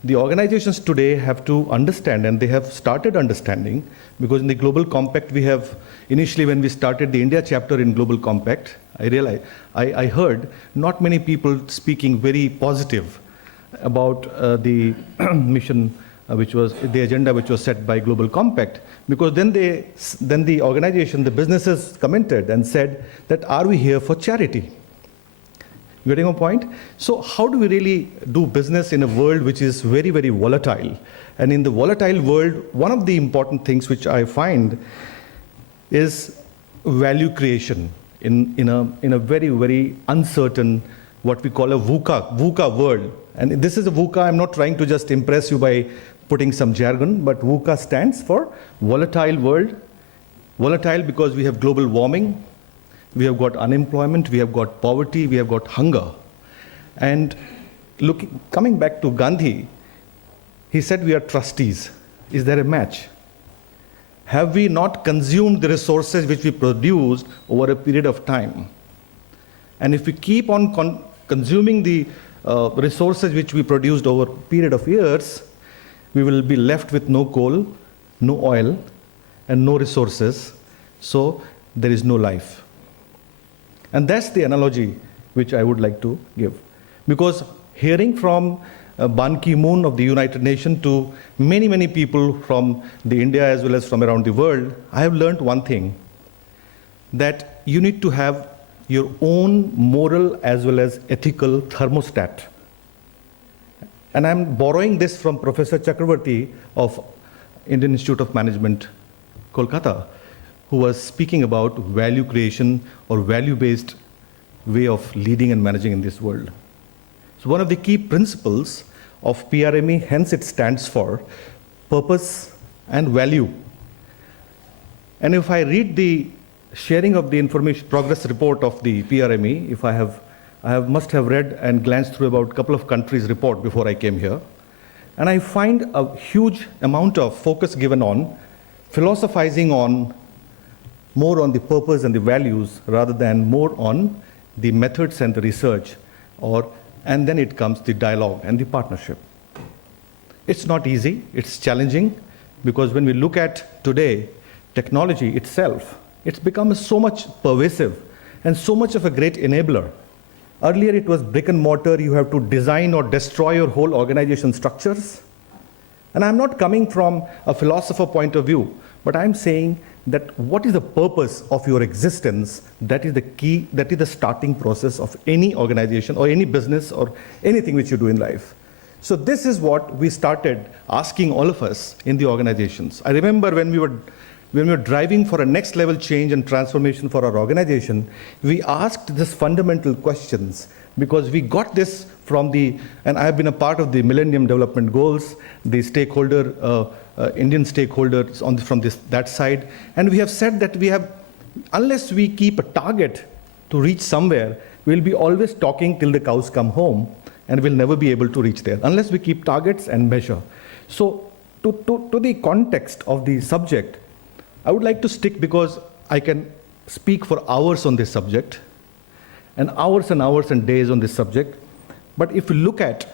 the organizations today have to understand, and they have started understanding, because in the Global Compact we have, initially when we started the India chapter in Global Compact, I heard not many people speaking very positive about the mission, which was the agenda which was set by Global Compact, because then the organization, the businesses commented and said that, are we here for charity? Getting a point? So how do we really do business in a world which is very, very volatile? And in the volatile world, one of the important things which I find is value creation in a very, very uncertain, what we call a VUCA world. And this is a VUCA, I'm not trying to just impress you by putting some jargon, but VUCA stands for volatile world. Volatile because we have global warming, we have got unemployment, we have got poverty, we have got hunger. And coming back to Gandhi, he said we are trustees. Is there a match? Have we not consumed the resources which we produced over a period of time? And if we keep on consuming the resources which we produced over a period of years, we will be left with no coal, no oil, and no resources. So there is no life. And that's the analogy which I would like to give. Because hearing from Ban Ki-moon of the United Nations to many, many people from the India as well as from around the world, I have learned one thing, that you need to have your own moral as well as ethical thermostat. And I'm borrowing this from Professor Chakravarti of Indian Institute of Management, Kolkata, who was speaking about value creation or value-based way of leading and managing in this world. So one of the key principles of PRME, hence it stands for purpose and value. And if I read the sharing of the information progress report of the PRME, if I must have read and glanced through about a couple of countries' report before I came here, and I find a huge amount of focus given on philosophizing on more on the purpose and the values rather than more on the methods and the research, and then it comes the dialogue and the partnership. It's not easy, it's challenging, because when we look at today, technology itself, it's become so much pervasive and so much of a great enabler. Earlier it was brick and mortar, you have to design or destroy your whole organization structures. And I'm not coming from a philosopher point of view, but I'm saying that what is the purpose of your existence? That is the key, that is the starting process of any organization or any business or anything which you do in life. So this is what we started asking all of us in the organizations. I remember when we were driving for a next level change and transformation for our organization, we asked this fundamental questions because we got this from and I have been a part of the Millennium Development Goals, the Indian stakeholders from that side, and we have said that unless we keep a target to reach somewhere, we'll be always talking till the cows come home, and we'll never be able to reach there, unless we keep targets and measure. So to the context of the subject, I would like to stick, because I can speak for hours on this subject, and hours and days on this subject. But if you look at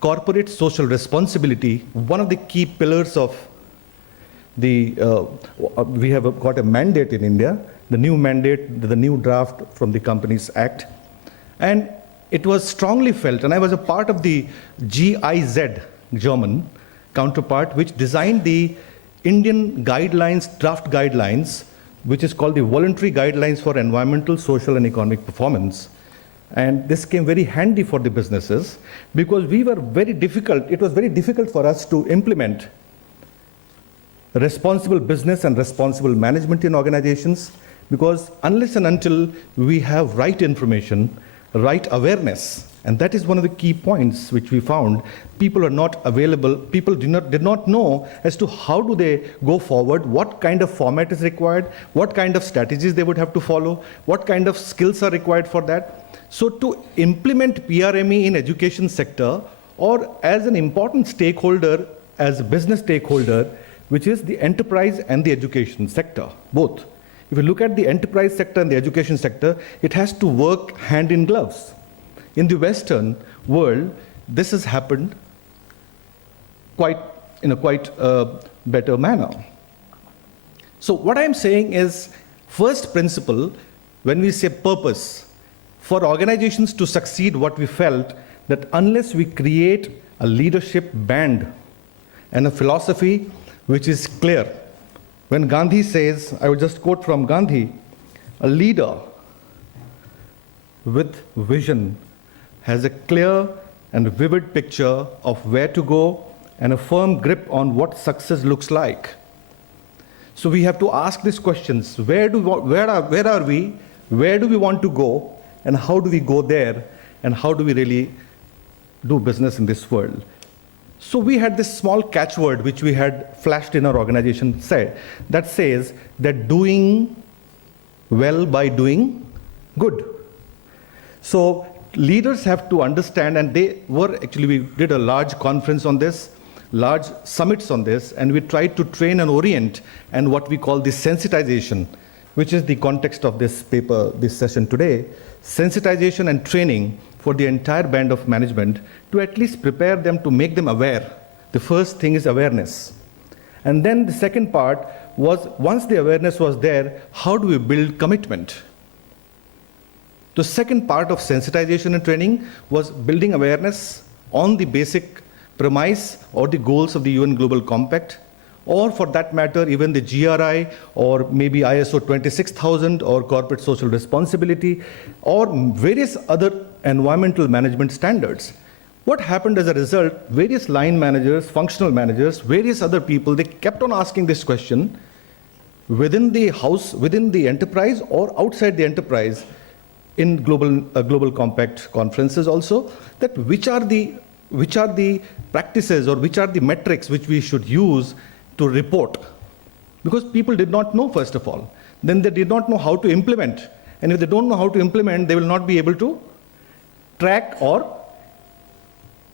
corporate social responsibility, one of the key pillars of we have got a mandate in India, the new mandate, the new draft from the Companies Act, and it was strongly felt, and I was a part of the GIZ, German counterpart, which designed the Indian guidelines, draft guidelines, which is called the Voluntary Guidelines for Environmental, Social and Economic Performance. And this came very handy for the businesses, because it was very difficult for us to implement responsible business and responsible management in organizations, because unless and until we have right information, right awareness, and that is one of the key points which we found, people are not available, people did not know as to how do they go forward, what kind of format is required, what kind of strategies they would have to follow, what kind of skills are required for that. So to implement PRME in education sector, or as an important stakeholder, as a business stakeholder, which is the enterprise and the education sector, both. If you look at the enterprise sector and the education sector, it has to work hand in gloves. In the Western world, this has happened in a quite better manner. So what I'm saying is, first principle, when we say purpose, for organizations to succeed, what we felt, that unless we create a leadership band and a philosophy which is clear, when Gandhi says, I will just quote from Gandhi, a leader with vision has a clear and vivid picture of where to go and a firm grip on what success looks like. So we have to ask these questions: where are we? Where do we want to go? And how do we go there? And how do we really do business in this world? So we had this small catchword which we had flashed in our organization that says that doing well by doing good. So leaders have to understand, and we did a large conference on this, large summits on this, and we tried to train and orient and what we call the sensitization, which is the context of this paper, this session today, sensitization and training for the entire band of management to at least prepare them, to make them aware. The first thing is awareness. And then the second part was, once the awareness was there, how do we build commitment? The second part of sensitization and training was building awareness on the basic premise or the goals of the UN Global Compact, or for that matter, even the GRI, or maybe ISO 26000, or corporate social responsibility, or various other environmental management standards. What happened as a result, various line managers, functional managers, various other people, they kept on asking this question within the house, within the enterprise, or outside the enterprise, in global compact conferences also, that which are the practices or which are the metrics which we should use to report. Because people did not know, first of all. Then they did not know how to implement. And if they don't know how to implement, they will not be able to track or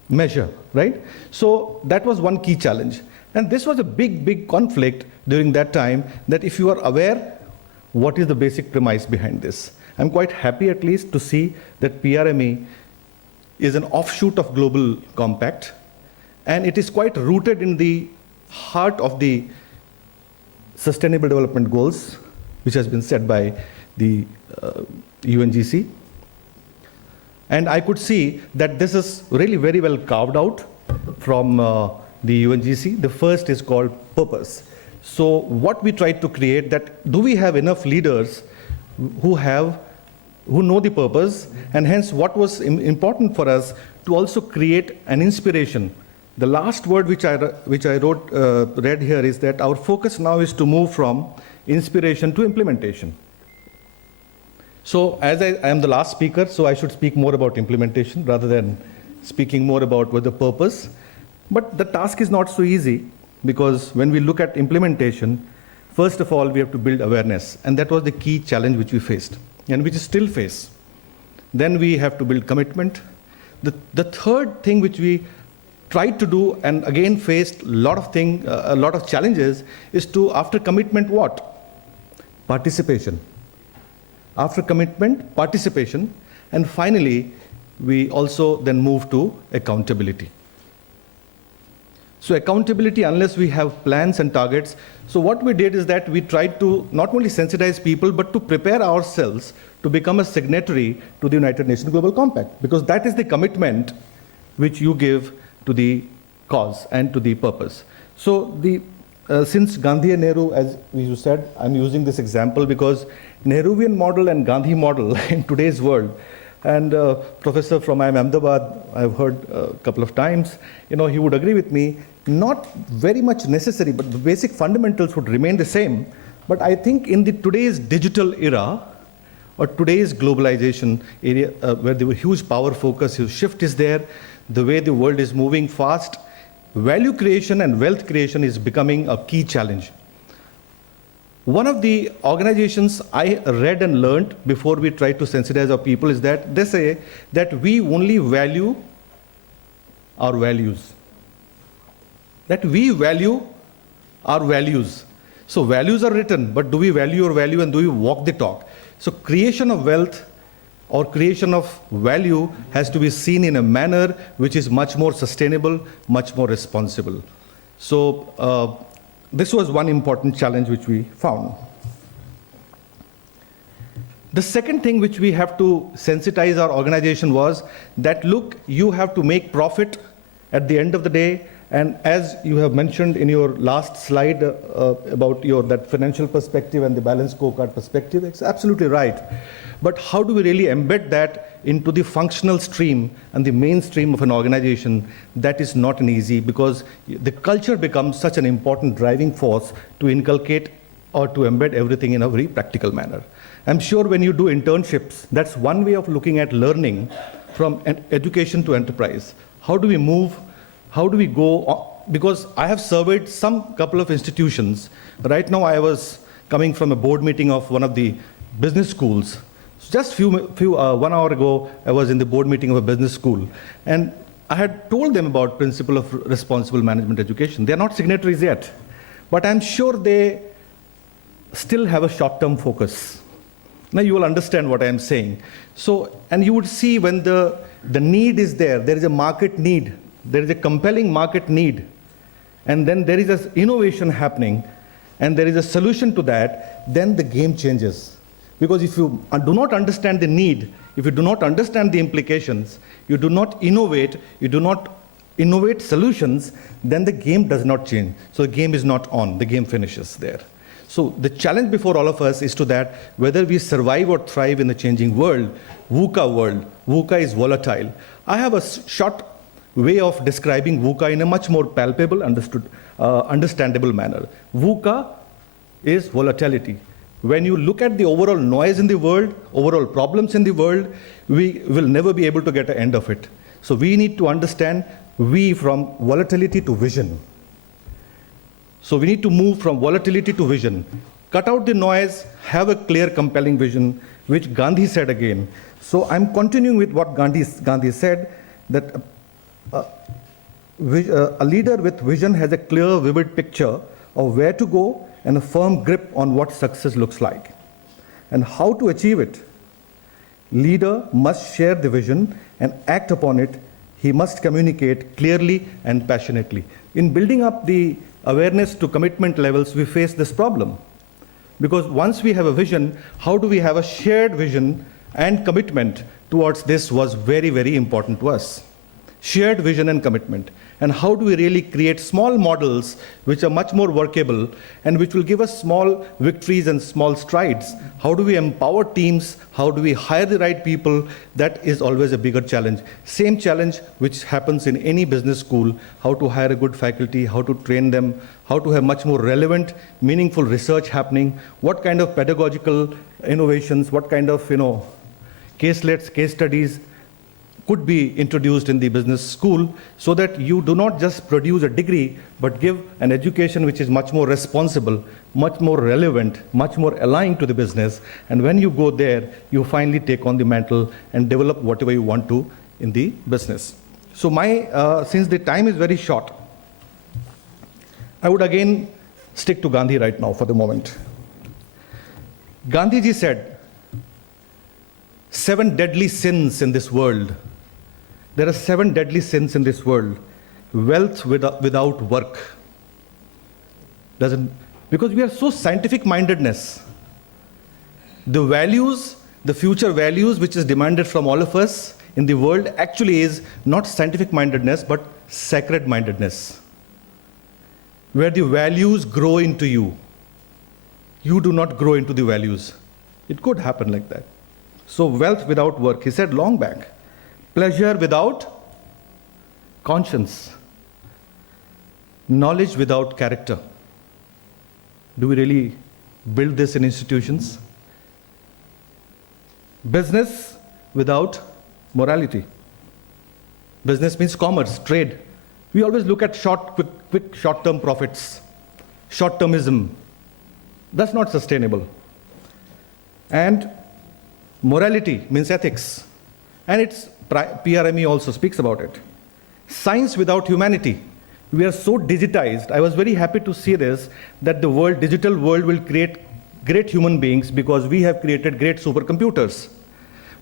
measure, right? So that was one key challenge. And this was a big conflict during that time, that if you are aware, what is the basic premise behind this? I'm quite happy at least to see that PRME is an offshoot of Global Compact, and it is quite rooted in the heart of the Sustainable Development Goals, which has been set by the UNGC. And I could see that this is really very well carved out from the UNGC. The first is called purpose. So what we tried to create, that do we have enough leaders who know the purpose, and hence what was important for us to also create an inspiration. The last word which I read here is that our focus now is to move from inspiration to implementation. So as I am the last speaker, so I should speak more about implementation rather than speaking more about what the purpose. But the task is not so easy, because when we look at implementation, first of all, we have to build awareness. And that was the key challenge which we faced, and which we still face. Then we have to build commitment. The third thing which we tried to do, and again faced a lot of challenges, is to, after commitment, what? Participation. After commitment, participation. And finally, we also then move to accountability. So accountability, unless we have plans and targets. So what we did is that we tried to not only sensitize people, but to prepare ourselves to become a signatory to the United Nations Global Compact, because that is the commitment which you give to the cause and to the purpose. So since Gandhi and Nehru, as you said, I'm using this example because Nehruvian model and Gandhi model in today's world, and Professor from IIM Ahmedabad, I've heard a couple of times, he would agree with me, not very much necessary, but the basic fundamentals would remain the same. But I think in today's digital era, or today's globalization area, where the huge power focus, huge shift is there, the way the world is moving fast, value creation and wealth creation is becoming a key challenge. One of the organizations I read and learned before we try to sensitize our people is that they say that we only value our values. That we value our values. So values are written, but do we value our value, and do we walk the talk? So creation of wealth or creation of value has to be seen in a manner which is much more sustainable, much more responsible. So this was one important challenge which we found. The second thing which we have to sensitize our organization was that, look, you have to make profit at the end of the day, And as you have mentioned in your last slide about that financial perspective and the balanced scorecard perspective, it's absolutely right. But how do we really embed that into the functional stream and the mainstream of an organization? That is not an easy, because the culture becomes such an important driving force to inculcate or to embed everything in a very practical manner. I'm sure when you do internships, that's one way of looking at learning from education to enterprise. How do we move? How do we go? Because I have surveyed some couple of institutions. Right now I was coming from a board meeting of one of the business schools. Just 1 hour ago, I was in the board meeting of a business school. And I had told them about principle of responsible management education. They're not signatories yet, but I'm sure they still have a short-term focus. Now you will understand what I am saying. So, and you would see when the need is there is a market need, there is a compelling market need, and then there is an innovation happening, and there is a solution to that, then the game changes. Because if you do not understand the need, if you do not understand the implications, you do not innovate solutions, then the game does not change. So the game is not on, the game finishes there. So the challenge before all of us is to that, whether we survive or thrive in the changing world. VUCA is volatile. I have a short way of describing VUCA in a much more palpable, understandable manner. VUCA is volatility. When you look at the overall noise in the world, overall problems in the world, we will never be able to get an end of it. So we need to understand from volatility to vision. So we need to move from volatility to vision. Cut out the noise, have a clear, compelling vision, which Gandhi said again. So I'm continuing with what Gandhi said, that a leader with vision has a clear, vivid picture of where to go and a firm grip on what success looks like and how to achieve it. Leader must share the vision and act upon it. He must communicate clearly and passionately. In building up the awareness to commitment levels, we face this problem. Because once we have a vision, how do we have a shared vision and commitment towards this was very, very important to us. Shared vision and commitment. And how do we really create small models which are much more workable and which will give us small victories and small strides? How do we empower teams? How do we hire the right people? That is always a bigger challenge. Same challenge which happens in any business school, how to hire a good faculty, how to train them, how to have much more relevant, meaningful research happening, what kind of pedagogical innovations, what kind of caselets, case studies could be introduced in the business school so that you do not just produce a degree, but give an education which is much more responsible, much more relevant, much more aligned to the business. And when you go there, you finally take on the mantle and develop whatever you want to in the business. So since the time is very short, I would again stick to Gandhi right now for the moment. Gandhiji said, 7 deadly sins in this world. There are 7 deadly sins in this world. Wealth without work. Because we are so scientific mindedness. The values, the future values which is demanded from all of us in the world actually is not scientific mindedness, but sacred mindedness. Where the values grow into you. You do not grow into the values. It could happen like that. So wealth without work, he said long back. Pleasure without conscience. Knowledge without character. Do we really build this in institutions? Business without morality. Business means commerce, trade. We always look at quick short-term profits. Short-termism. That's not sustainable. And morality means ethics. And PRME also speaks about it. Science without humanity. We are so digitized. I was very happy to see this, that the digital world will create great human beings because we have created great supercomputers.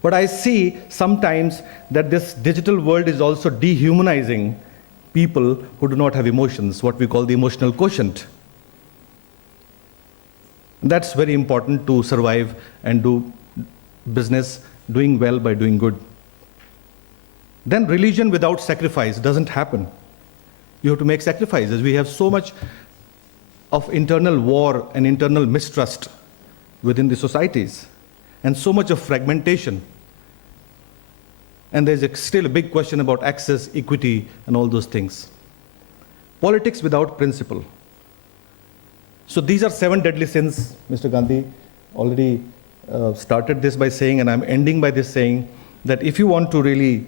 But I see sometimes that this digital world is also dehumanizing people who do not have emotions, what we call the emotional quotient. That's very important to survive and do business, doing well by doing good. Then religion without sacrifice doesn't happen. You have to make sacrifices. We have so much of internal war and internal mistrust within the societies, and so much of fragmentation. And there's still a big question about access, equity, and all those things. Politics without principle. So these are 7 deadly sins. Mr. Gandhi already started this by saying, and I'm ending by this saying, that if you want to really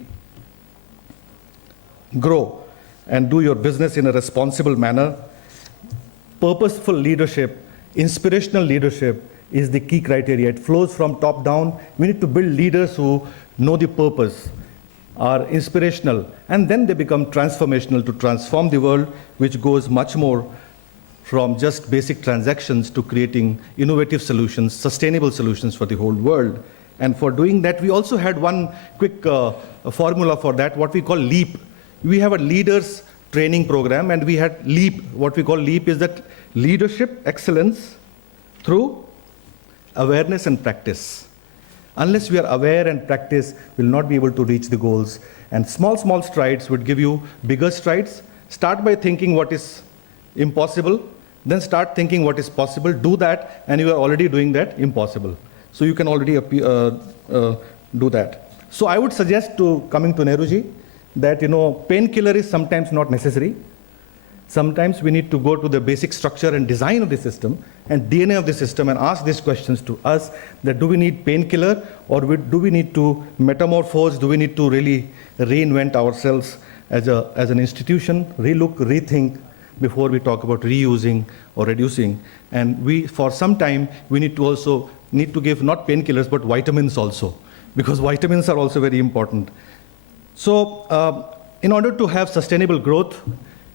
grow and do your business in a responsible manner, purposeful leadership, inspirational leadership is the key criteria. It flows from top down. We need to build leaders who know the purpose, are inspirational, and then they become transformational to transform the world, which goes much more from just basic transactions to creating innovative solutions, sustainable solutions for the whole world. And for doing that, we also had one quick formula for that, what we call LEAP. We have a leaders training program, and we had LEAP. What we call LEAP is that leadership excellence through awareness and practice. Unless we are aware and practice, we'll not be able to reach the goals. And small strides would give you bigger strides. Start by thinking what is impossible, then start thinking what is possible. Do that, and you are already doing that impossible. So you can already do that. So I would suggest, to coming to Nehruji, that painkiller is sometimes not necessary. Sometimes we need to go to the basic structure and design of the system and DNA of the system and ask these questions to us, that do we need painkiller, or do we need to metamorphose? Do we need to really reinvent ourselves as an institution, relook, rethink before we talk about reusing or reducing? And for some time, we need to give not painkillers, but vitamins also, because vitamins are also very important. So in order to have sustainable growth,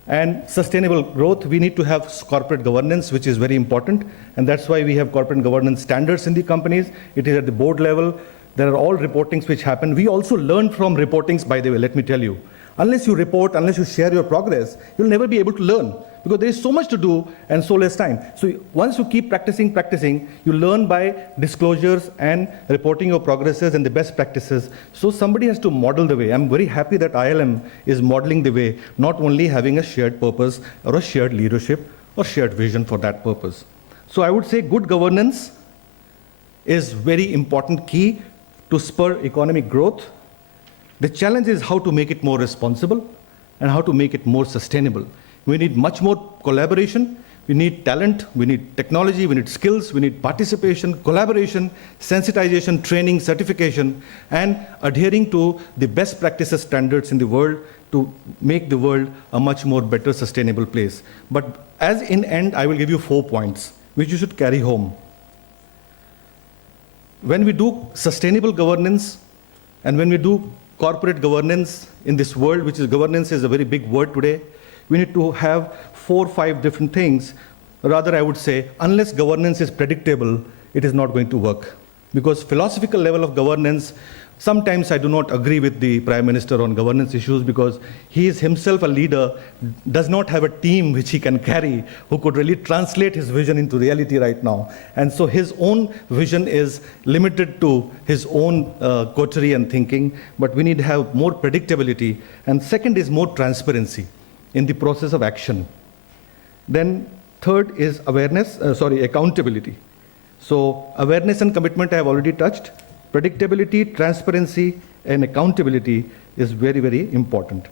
we need to have corporate governance, which is very important. And that's why we have corporate governance standards in the companies. It is at the board level. There are all reportings which happen. We also learn from reportings, by the way, let me tell you. Unless you report, unless you share your progress, you'll never be able to learn, because there is so much to do and so less time. So once you keep practicing, you learn by disclosures and reporting your progresses and the best practices. So somebody has to model the way. I'm very happy that ILM is modeling the way, not only having a shared purpose or a shared leadership or shared vision for that purpose. So I would say good governance is very important key to spur economic growth. The challenge is how to make it more responsible and how to make it more sustainable. We need much more collaboration. We need talent. We need technology. We need skills. We need participation, collaboration, sensitization, training, certification, and adhering to the best practices standards in the world to make the world a much more better, sustainable place. But as in end, I will give you 4 points, which you should carry home. When we do sustainable governance and when we do corporate governance in this world, which is governance is a very big word today, we need to have 4 or 5 different things. Rather, I would say, unless governance is predictable, it is not going to work. Because philosophical level of governance, sometimes I do not agree with the Prime Minister on governance issues, because he is himself a leader, does not have a team which he can carry, who could really translate his vision into reality right now. And so his own vision is limited to his own coterie and thinking, but we need to have more predictability. And second is more transparency in the process of action. Then third is accountability. So awareness and commitment I have already touched. Predictability, transparency, and accountability is very, very important.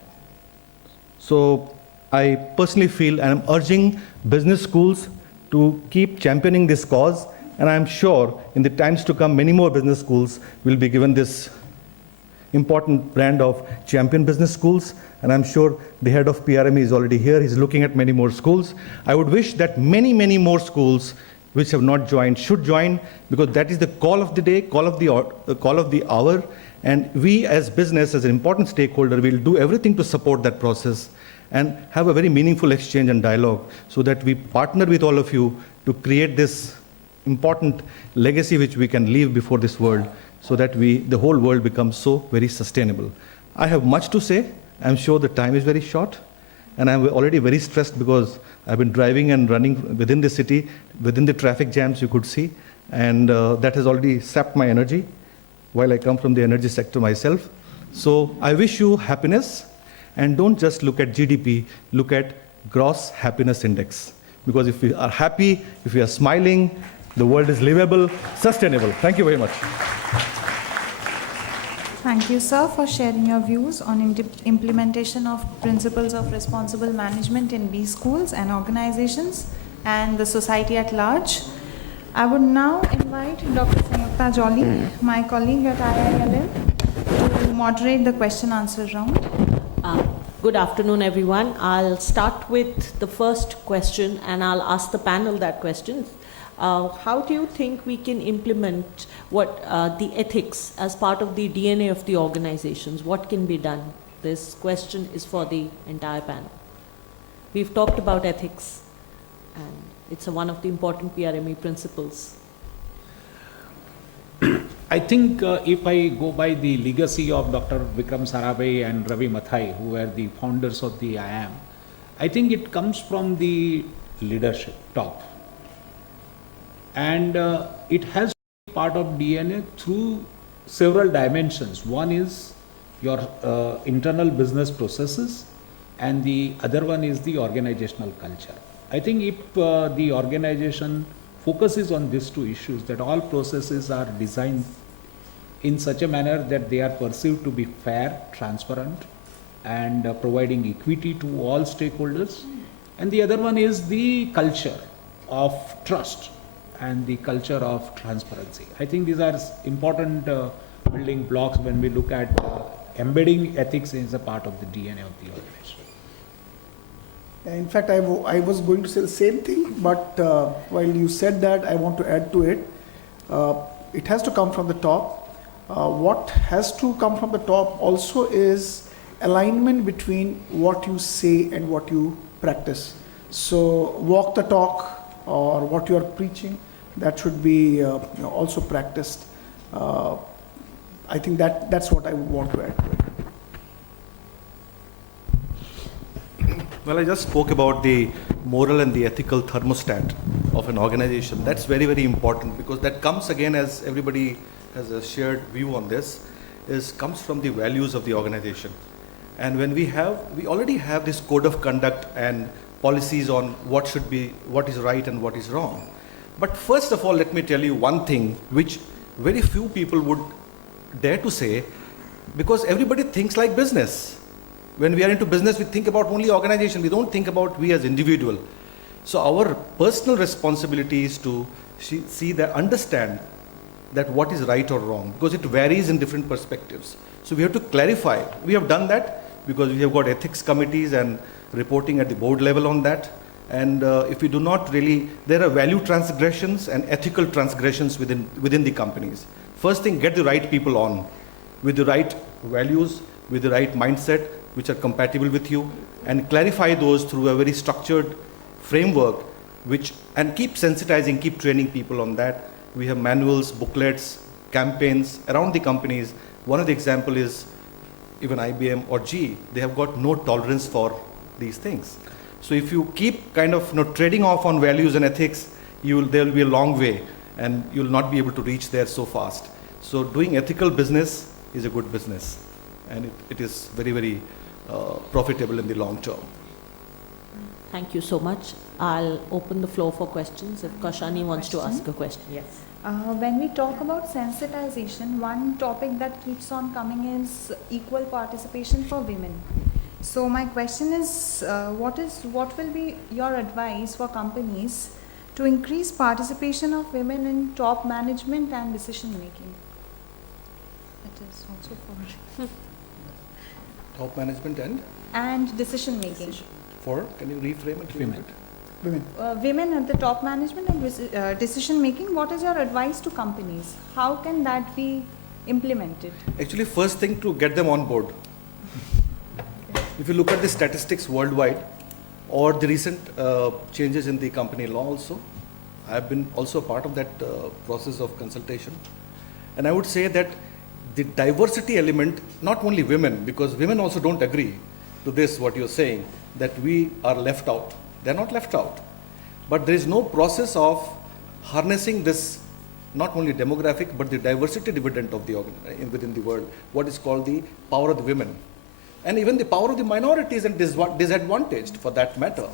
So I personally feel, and I'm urging business schools to keep championing this cause, and I'm sure in the times to come, many more business schools will be given this important brand of champion business schools, and I'm sure the head of PRME is already here. He's looking at many more schools. I would wish that many, many more schools which have not joined should join, because that is the call of the day, call of the hour, and we as business, as an important stakeholder, will do everything to support that process and have a very meaningful exchange and dialogue, so that we partner with all of you to create this important legacy which we can leave before this world, so that the whole world becomes so very sustainable. I have much to say. I'm sure the time is very short, and I'm already very stressed because I've been driving and running within the city, within the traffic jams you could see, and that has already sapped my energy while I come from the energy sector myself. So I wish you happiness, And don't just look at GDP, look at gross happiness index. Because if we are happy, if we are smiling, the world is livable, sustainable. Thank you very much. Thank you, sir, for sharing your views on implementation of principles of responsible management in B schools and organizations and the society at large. I would now invite Dr. Sanyukta Jolly, my colleague at IILM, to moderate the question-answer round. Good afternoon, everyone. I'll start with the first question and I'll ask the panel that question. How do you think we can implement the ethics as part of the DNA of the organizations? What can be done? This question is for the entire panel. We've talked about ethics and it's one of the important PRME principles. I think if I go by the legacy of Dr. Vikram Sarabhai and Ravi Mathai, who were the founders of the IIM, I think it comes from the leadership, top. And it has part of DNA through several dimensions. One is your internal business processes, and the other one is the organizational culture. I think if the organization focuses on these two issues, that all processes are designed in such a manner that they are perceived to be fair, transparent, and providing equity to all stakeholders. And the other one is the culture of trust and the culture of transparency. I think these are important building blocks when we look at embedding ethics as a part of the DNA of the organization. In fact, I was going to say the same thing, but while you said that, I want to add to it. It has to come from the top. What has to come from the top also is alignment between what you say and what you practice. So walk the talk, or what you are preaching, that should be also practiced. I think that's what I would want to add to it. Well, I just spoke about the moral and the ethical thermostat of an organization. That's very, very important, because that comes again, as everybody has a shared view on this, comes from the values of the organization. And when we already have this code of conduct and policies on what is right and what is wrong. But first of all, let me tell you one thing which very few people would dare to say, because everybody thinks like business. When we are into business, we think about only organization. We don't think about we as individual. So our personal responsibility is to understand that what is right or wrong, because it varies in different perspectives. So we have to clarify. We have done that because we have got ethics committees and reporting at the board level on that. And if we do not really, there are value transgressions and ethical transgressions within the companies. First thing, get the right people on, with the right values, with the right mindset, which are compatible with you, and clarify those through a very structured framework, and keep sensitizing, keep training people on that. We have manuals, booklets, campaigns around the companies. One of the example is even IBM or GE, they have got no tolerance for these things. So if you keep kind of trading off on values and ethics, there will be a long way, and you'll not be able to reach there so fast. So doing ethical business is a good business, and it is very, very profitable in the long term. Thank you so much. I'll open the floor for questions if Kaushani wants to ask a question. Yes. When we talk about sensitization, one topic that keeps on coming is equal participation for women. So my question is, what will be your advice for companies to increase participation of women in top management and decision making? It is also for Top management and decision making. Can you reframe it? Women. Women at the top management and decision making. What is your advice to companies? How can that be implemented? Actually, first thing, to get them on board. If you look at the statistics worldwide, or the recent changes in the company law also, I have been also a part of that process of consultation. And I would say that the diversity element, not only women, because women also don't agree to this, what you're saying, that we are left out. They're not left out. But there is no process of harnessing this, not only demographic, but the diversity dividend of within the world, what is called the power of the women. and even the power of the minorities and disadvantaged for that matter.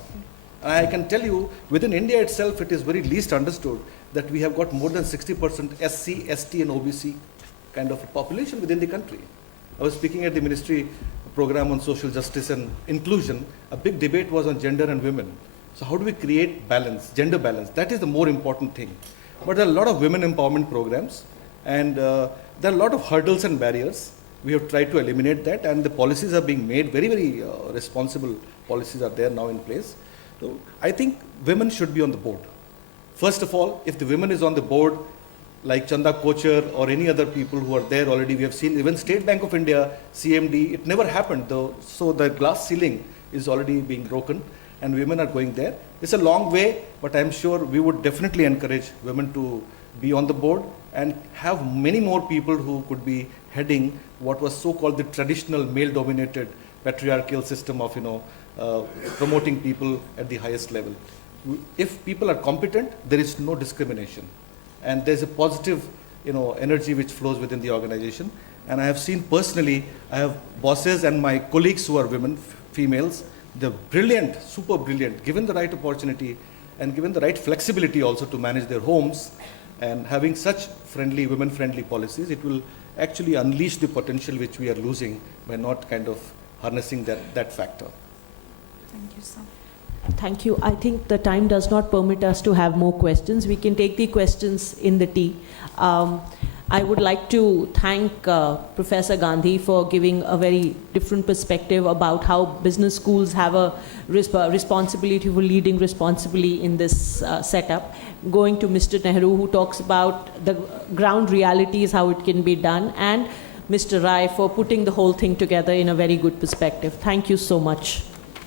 And I can tell you, within India itself, it is very least understood that we have got more than 60% SC, ST, and OBC kind of a population within the country. I was speaking at the ministry program on social justice and inclusion. A big debate was on gender and women. So how do we create balance, gender balance? That is the more important thing. But there are a lot of women empowerment programs, and there are a lot of hurdles and barriers. We have tried to eliminate that, and the policies are being made, very, very responsible policies are there now in place. So I think women should be on the board. First of all, if the women is on the board, like Chanda Kochar or any other people who are there already, we have seen even State Bank of India, CMD, it never happened though. So the glass ceiling is already being broken and women are going there. It's a long way, but I'm sure we would definitely encourage women to be on the board and have many more people who could be heading what was so-called the traditional male-dominated patriarchal system of, promoting people at the highest level. If people are competent, there is no discrimination. And there's a positive, energy which flows within the organization. And I have seen personally, I have bosses and my colleagues who are women, females, they're brilliant, super brilliant, given the right opportunity and given the right flexibility also to manage their homes, and having such friendly, women-friendly policies, it will actually unleash the potential which we are losing by not kind of harnessing that factor. Thank you, sir. Thank you. I think the time does not permit us to have more questions. We can take the questions in the tea. I would like to thank Professor Gandhi for giving a very different perspective about how business schools have a responsibility for leading responsibly in this setup. Going to Mr. Nehru, who talks about the ground realities, how it can be done, and Mr. Rai for putting the whole thing together in a very good perspective. Thank you so much.